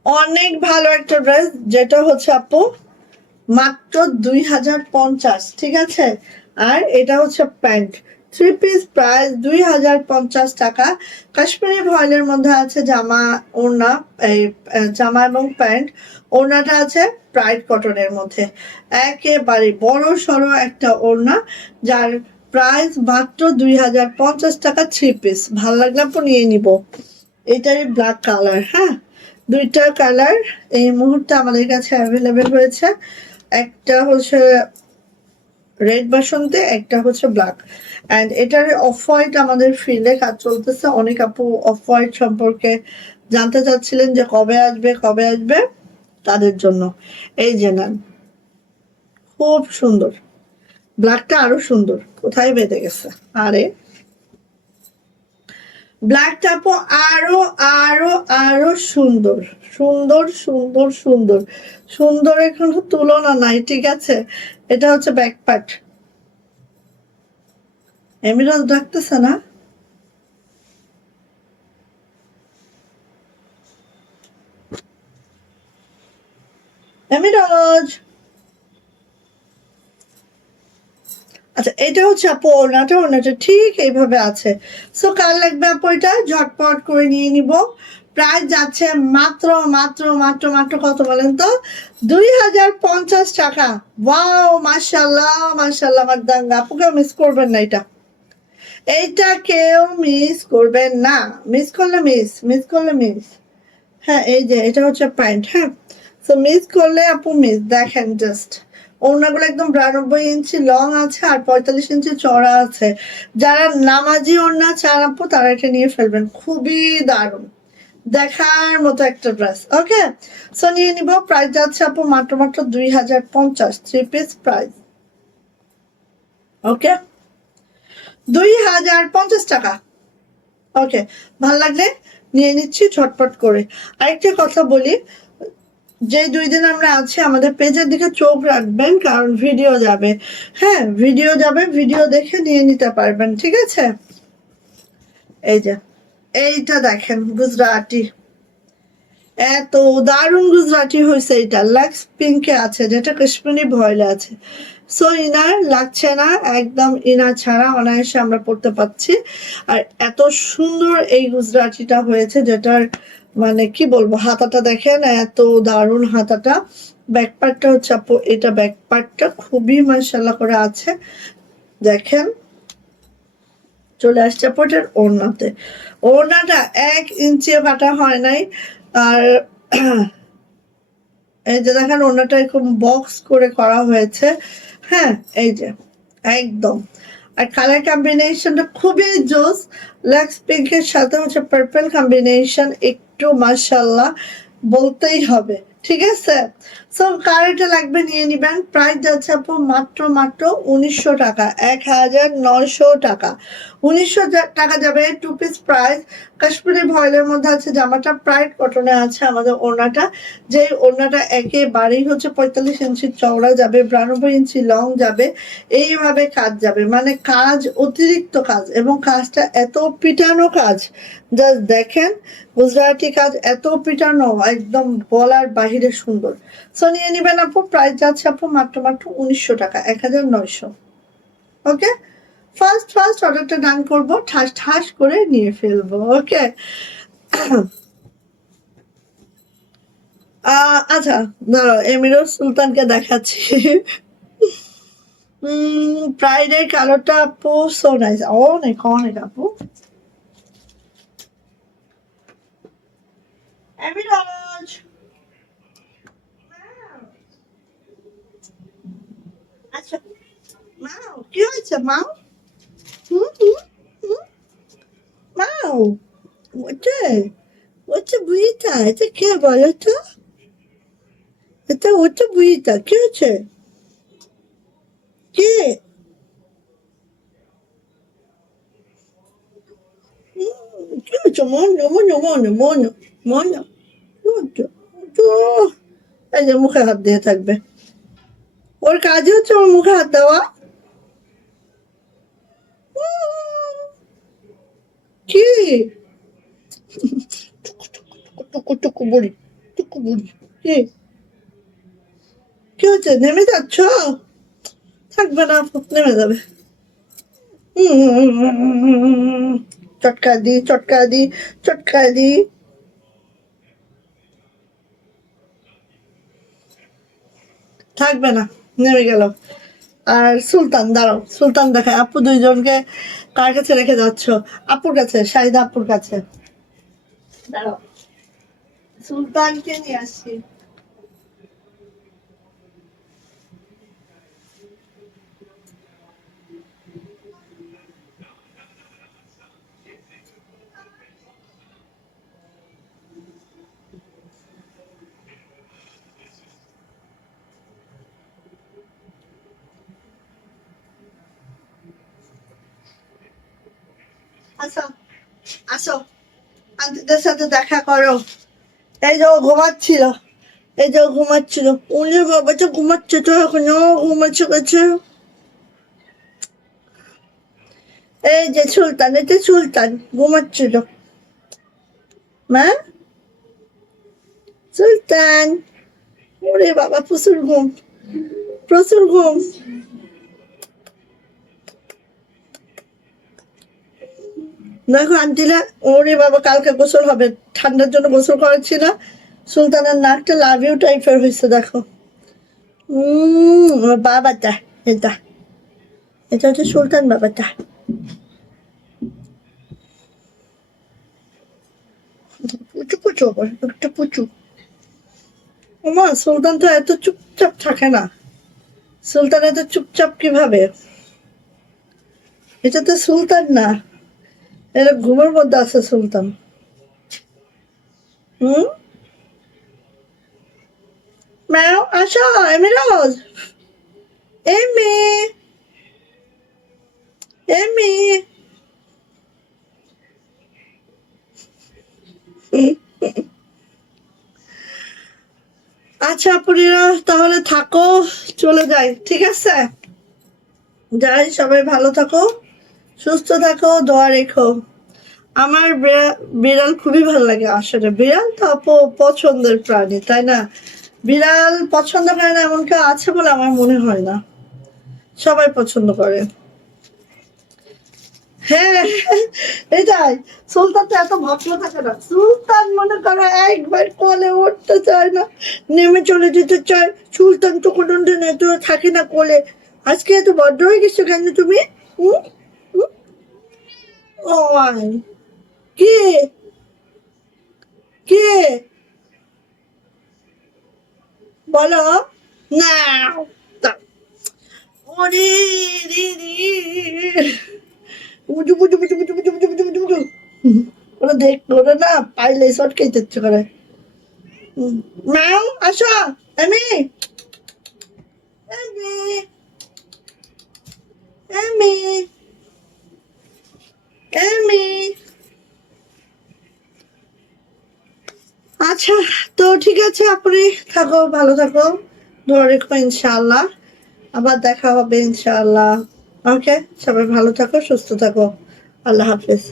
অনেক ভালো একটা ড্রেস, যেটা হচ্ছে আপু মাত্র 2050, ঠিক আছে। আর এটা হচ্ছে প্যান্ট, থ্রি পিস, প্রাইস 2050 টাকা। কাশ্মীরি ভয়েলের মধ্যে আছে জামা, ওড়না, এই জামা এবং প্যান্ট। ওড়নাটা আছে প্রাইড কটনের মধ্যে, একেবারে বড় সড়ো একটা ওড়না, যার প্রাইস মাত্র 2050 টাকা, থ্রি পিস। ভাল লাগলে আপু নিয়ে নিব। এটারই ব্ল্যাক কালার, হ্যাঁ দুইটা কালার এই মুহূর্তে আমাদের কাছে অ্যাভেলেবেল হয়েছে। একটা হচ্ছে রেড বাসন্তী, একটা হচ্ছে ব্ল্যাক। অ্যান্ড এটার অফ হোয়াইট আমাদের ফিল্ডে কাজ চলতেছে। অনেক আপু অফ হোয়াইট সম্পর্কে জানতে চাচ্ছিলেন যে কবে আসবে কবে আসবে, তাদের জন্য এই যে নেন, খুব সুন্দর। ব্ল্যাকটা আরো সুন্দর, কোথায় বেঁধে গেছে, আরে ব্ল্যাকটা আপু আরো আরো আরো সুন্দর, সুন্দর সুন্দর সুন্দর সুন্দরের কোনো তুলনা নাই, ঠিক আছে। এটা হচ্ছে ব্যাক পার্ট। এমিরাজ ডাকতেছে না? এমিরাজ, আচ্ছা এটা হচ্ছে আপু ওড়নাটা, ওড়নাটা ঠিক এইভাবে আছে। সো কার লাগবে আপু এটা ঝটপট করে নিয়ে নিব। প্রাইস যাচ্ছে মাত্র মাত্র মাত্র মাত্র কত বলেন তো, 2050 টাকা। ওয়াও, মাশাল্লাহ মাশাল্লাহ, আমার দাঙ্গা আপুকে মিস করবেন না এটা, এইটা কেউ মিস করবেন না। মিস করলে মিস, মিস করলে মিস। হ্যাঁ এই যে এটা হচ্ছে প্যান্ট, হ্যাঁ তো মিস করলে আপু মিস। দেখেন জাস্ট ওড়নাগুলো একদম 92 ইঞ্চি লং আছে আর 45 ইঞ্চি চড়া আছে। যারা নামাজি ওড়না চান আপু তারা এটা নিয়ে ফেলবেন, খুবই দারুণ দেখার মতো একটা ড্রেস। ওকে, সো নিয়ে নিব। প্রাইস যাচ্ছে আপু মাত্র মাত্র 2050, থ্রি পিস প্রাইস। ওকে, 2050 টাকা। ওকে, ভাল লাগলে নিয়ে নিচ্ছি ঝটপট করে। আরেকটা কথা বলি, যে 2 দিন আমরা আছি আমাদের পেজের দিকে চোখ রাখবেন, কারণ ভিডিও যাবে। হ্যাঁ ভিডিও যাবে, ভিডিও দেখে নিয়ে নিতে পারবেন, ঠিক আছে। এই যে এইটা দেখেন গুজরাটি, এত দারুণ গুজরাটি হয়েছে। এটা লাক্স পিঙ্কে আছে, যেটা কাশ্মীরি ভয়েলে আছে। সো ইনার লাগছে না, একদম ইনার ছাড়া অনায়াসে আমরা পড়তে পারছি। আর এত সুন্দর এই গুজরাটিটা হয়েছে, যেটার মানে কি বলবো, হাতাটা দেখেন এত দারুণ হাতাটা। ব্যাক পার্টটা হচ্ছে আপু এটা, ব্যাক পার্টটা খুবই মাশাআল্লাহ করে আছে। দেখেন চলে আসছে আপু এটার ওড়নাতে, ওড়নাটা 1 ইঞ্চিও কাটা হয় নাই। আর এই যে দেখেন ওড়নাটা এরকম বক্স করে করা হয়েছে, হ্যাঁ এই যে একদম। আর কালার কম্বিনেশনটা খুবই জোস, লাক্স পিঙ্কের সাথে হচ্ছে পার্পল কম্বিনেশন, একটু মাশাআল্লাহ বলতেই হবে। ঠিক আছে। সো কার এটা লাগবে নিয়ে নিবেন। প্রাইস যাচ্ছে আপু মাত্র মাত্র 1900 টাকা, 1900 টাকা। 1900 টাকা যাবে টু পিস প্রাইস। কাশ্মীরি ভয়েলের মধ্যে আছে, জামাটা প্রাইড কটনে আছে, আমাদের ওড়নাটা, যে ওড়নাটা একেবারেই হচ্ছে 45 ইঞ্চি চওড়া যাবে, 92 ইঞ্চি লং যাবে, এইভাবে কাজ যাবে, মানে কাজ অতিরিক্ত কাজ, এবং কাজটা এত পিটানো কাজ, জাস্ট দেখেন, গুজরাটি কাজ এত পিটানো, একদম বলার বাহিরে সুন্দর। সো নিয়ে নিবেন আপু। প্রাইস যাচ্ছে আপু মাত্র মাত্র 1900 টাকা, 1900। ওকে, ফার্স্ট ফার্স্ট অর্ডারটা ডান করবো, ঠাস ঠাস করে নিয়ে ফেলবো। ওকে। আচ্ছা, ধরো এমিরো সুলতানকে দেখাচ্ছি। প্রাইডের কালারটা আপু সো নাইস, অনেক অনেক আপু। এমিরোজ, আচ্ছা, মাও কি হয়েছে মাও? হুম হুম হুম, মাও ওটা, ওটা বুড়িটা, এটা কে বলো তো? এটা ওটা বুড়িটা, কি হয়েছে? কে? কি হয়েছে? মনো মনো মনো মনো মনো, কি হচ্ছে? তো এই যে মুখে হাত দিয়ে থাকবে, ওর কাজই হচ্ছে আমার মুখে হাত দেওয়া। উম, কি? টুকু টুকু বুড়ি, টুকু বুড়ি, কি? কি হচ্ছে? নেমে যাচ্ছ? থাকবে না আপু, নেমে যাবে। চটকা দি চটকা দি চটকা দি। থাকবে না, নেমে গেল। আর সুলতান, দাঁড়াও, সুলতান দেখায় আপু, দুইজনকে কার কাছে রেখে যাচ্ছ? আপুর কাছে, শাহিদা আপুর কাছে। দাঁড়াও, সুলতানকে নিয়ে আসছি। আসো, আসো, আন্টিদের সাথে দেখা করো। এই যে ও ঘুমাচ্ছিল, এই যে ও ঘুমাচ্ছিল, উনি বাবাটা ঘুমাচ্ছে তো এখনো, ঘুমাচ্ছে গেছে। এই যে সুলতান, এটা সুলতান ঘুমাচ্ছিল। মা, সুলতান, ওরে বাবা প্রচুর ঘুম, প্রচুর ঘুম। দেখো আন্টিরা, ওরে বাবা কালকে গোসল হবে, ঠান্ডার জন্য গোসল করাচ্ছি না। সুলতানের নাকটা লাভ ইউ টাইপের হয়েছে দেখো। আমার বাবাটা, এটা, এটা হচ্ছে সুলতান বাবাটা। পুচু পুচু আবার একটা পুচু। ওমা, সুলতান তো এত চুপচাপ থাকে না। সুলতান এত চুপচাপ কিভাবে? এটা তো সুলতান না, এটা ঘুমের মধ্যে আছে সুলতান। হুম, ম্যাও আসো, এমিরোজ, এমি, এমি। আচ্ছা আপুরিরা, তাহলে থাকো, চলে যাই, ঠিক আছে? যাই, সবাই ভালো থাকো, সুস্থ থাকো, দোয়া রেখো। আমার বিড়াল খুবই ভালো লাগে আসলে, বিড়াল তো আপু পছন্দের প্রাণী, তাই না? বিড়াল পছন্দ করে না এমন কেউ আছে বলে আমার মনে হয় না, সবাই পছন্দ করে। হ্যাঁ, এটাই। সুলতান তো এত ভদ্র থাকে না, সুলতান মনে করো একবার কোলে উঠতে চায় না, নেমে চলে যেতে চায়। সুলতান তো কোনোদিন এত থাকে না কোলে। আজকে এত ভদ্র হয়ে গেছো কেন তুমি? হুম হুম? ও আয়, কে? কে? বলো না। তা- ওরে রে রে, বুঝু বুঝু বুঝু বুঝু বুঝু বুঝু বুঝু বুঝু বুঝু। ওরা দেখ, ওরা না পাইলে শর্ট খেতে ইচ্ছে করে। ম্যাও আসো, এমি, এমি, এমি, এমি। আচ্ছা, তো ঠিক আছে, আপনি থাকো, ভালো থাকো, দোয়া রেখো, ইনশাআল্লাহ আবার দেখা হবে ইনশাআল্লাহ। ওকে, সবাই ভালো থাকো, সুস্থ থাকো, আল্লাহ হাফেজ।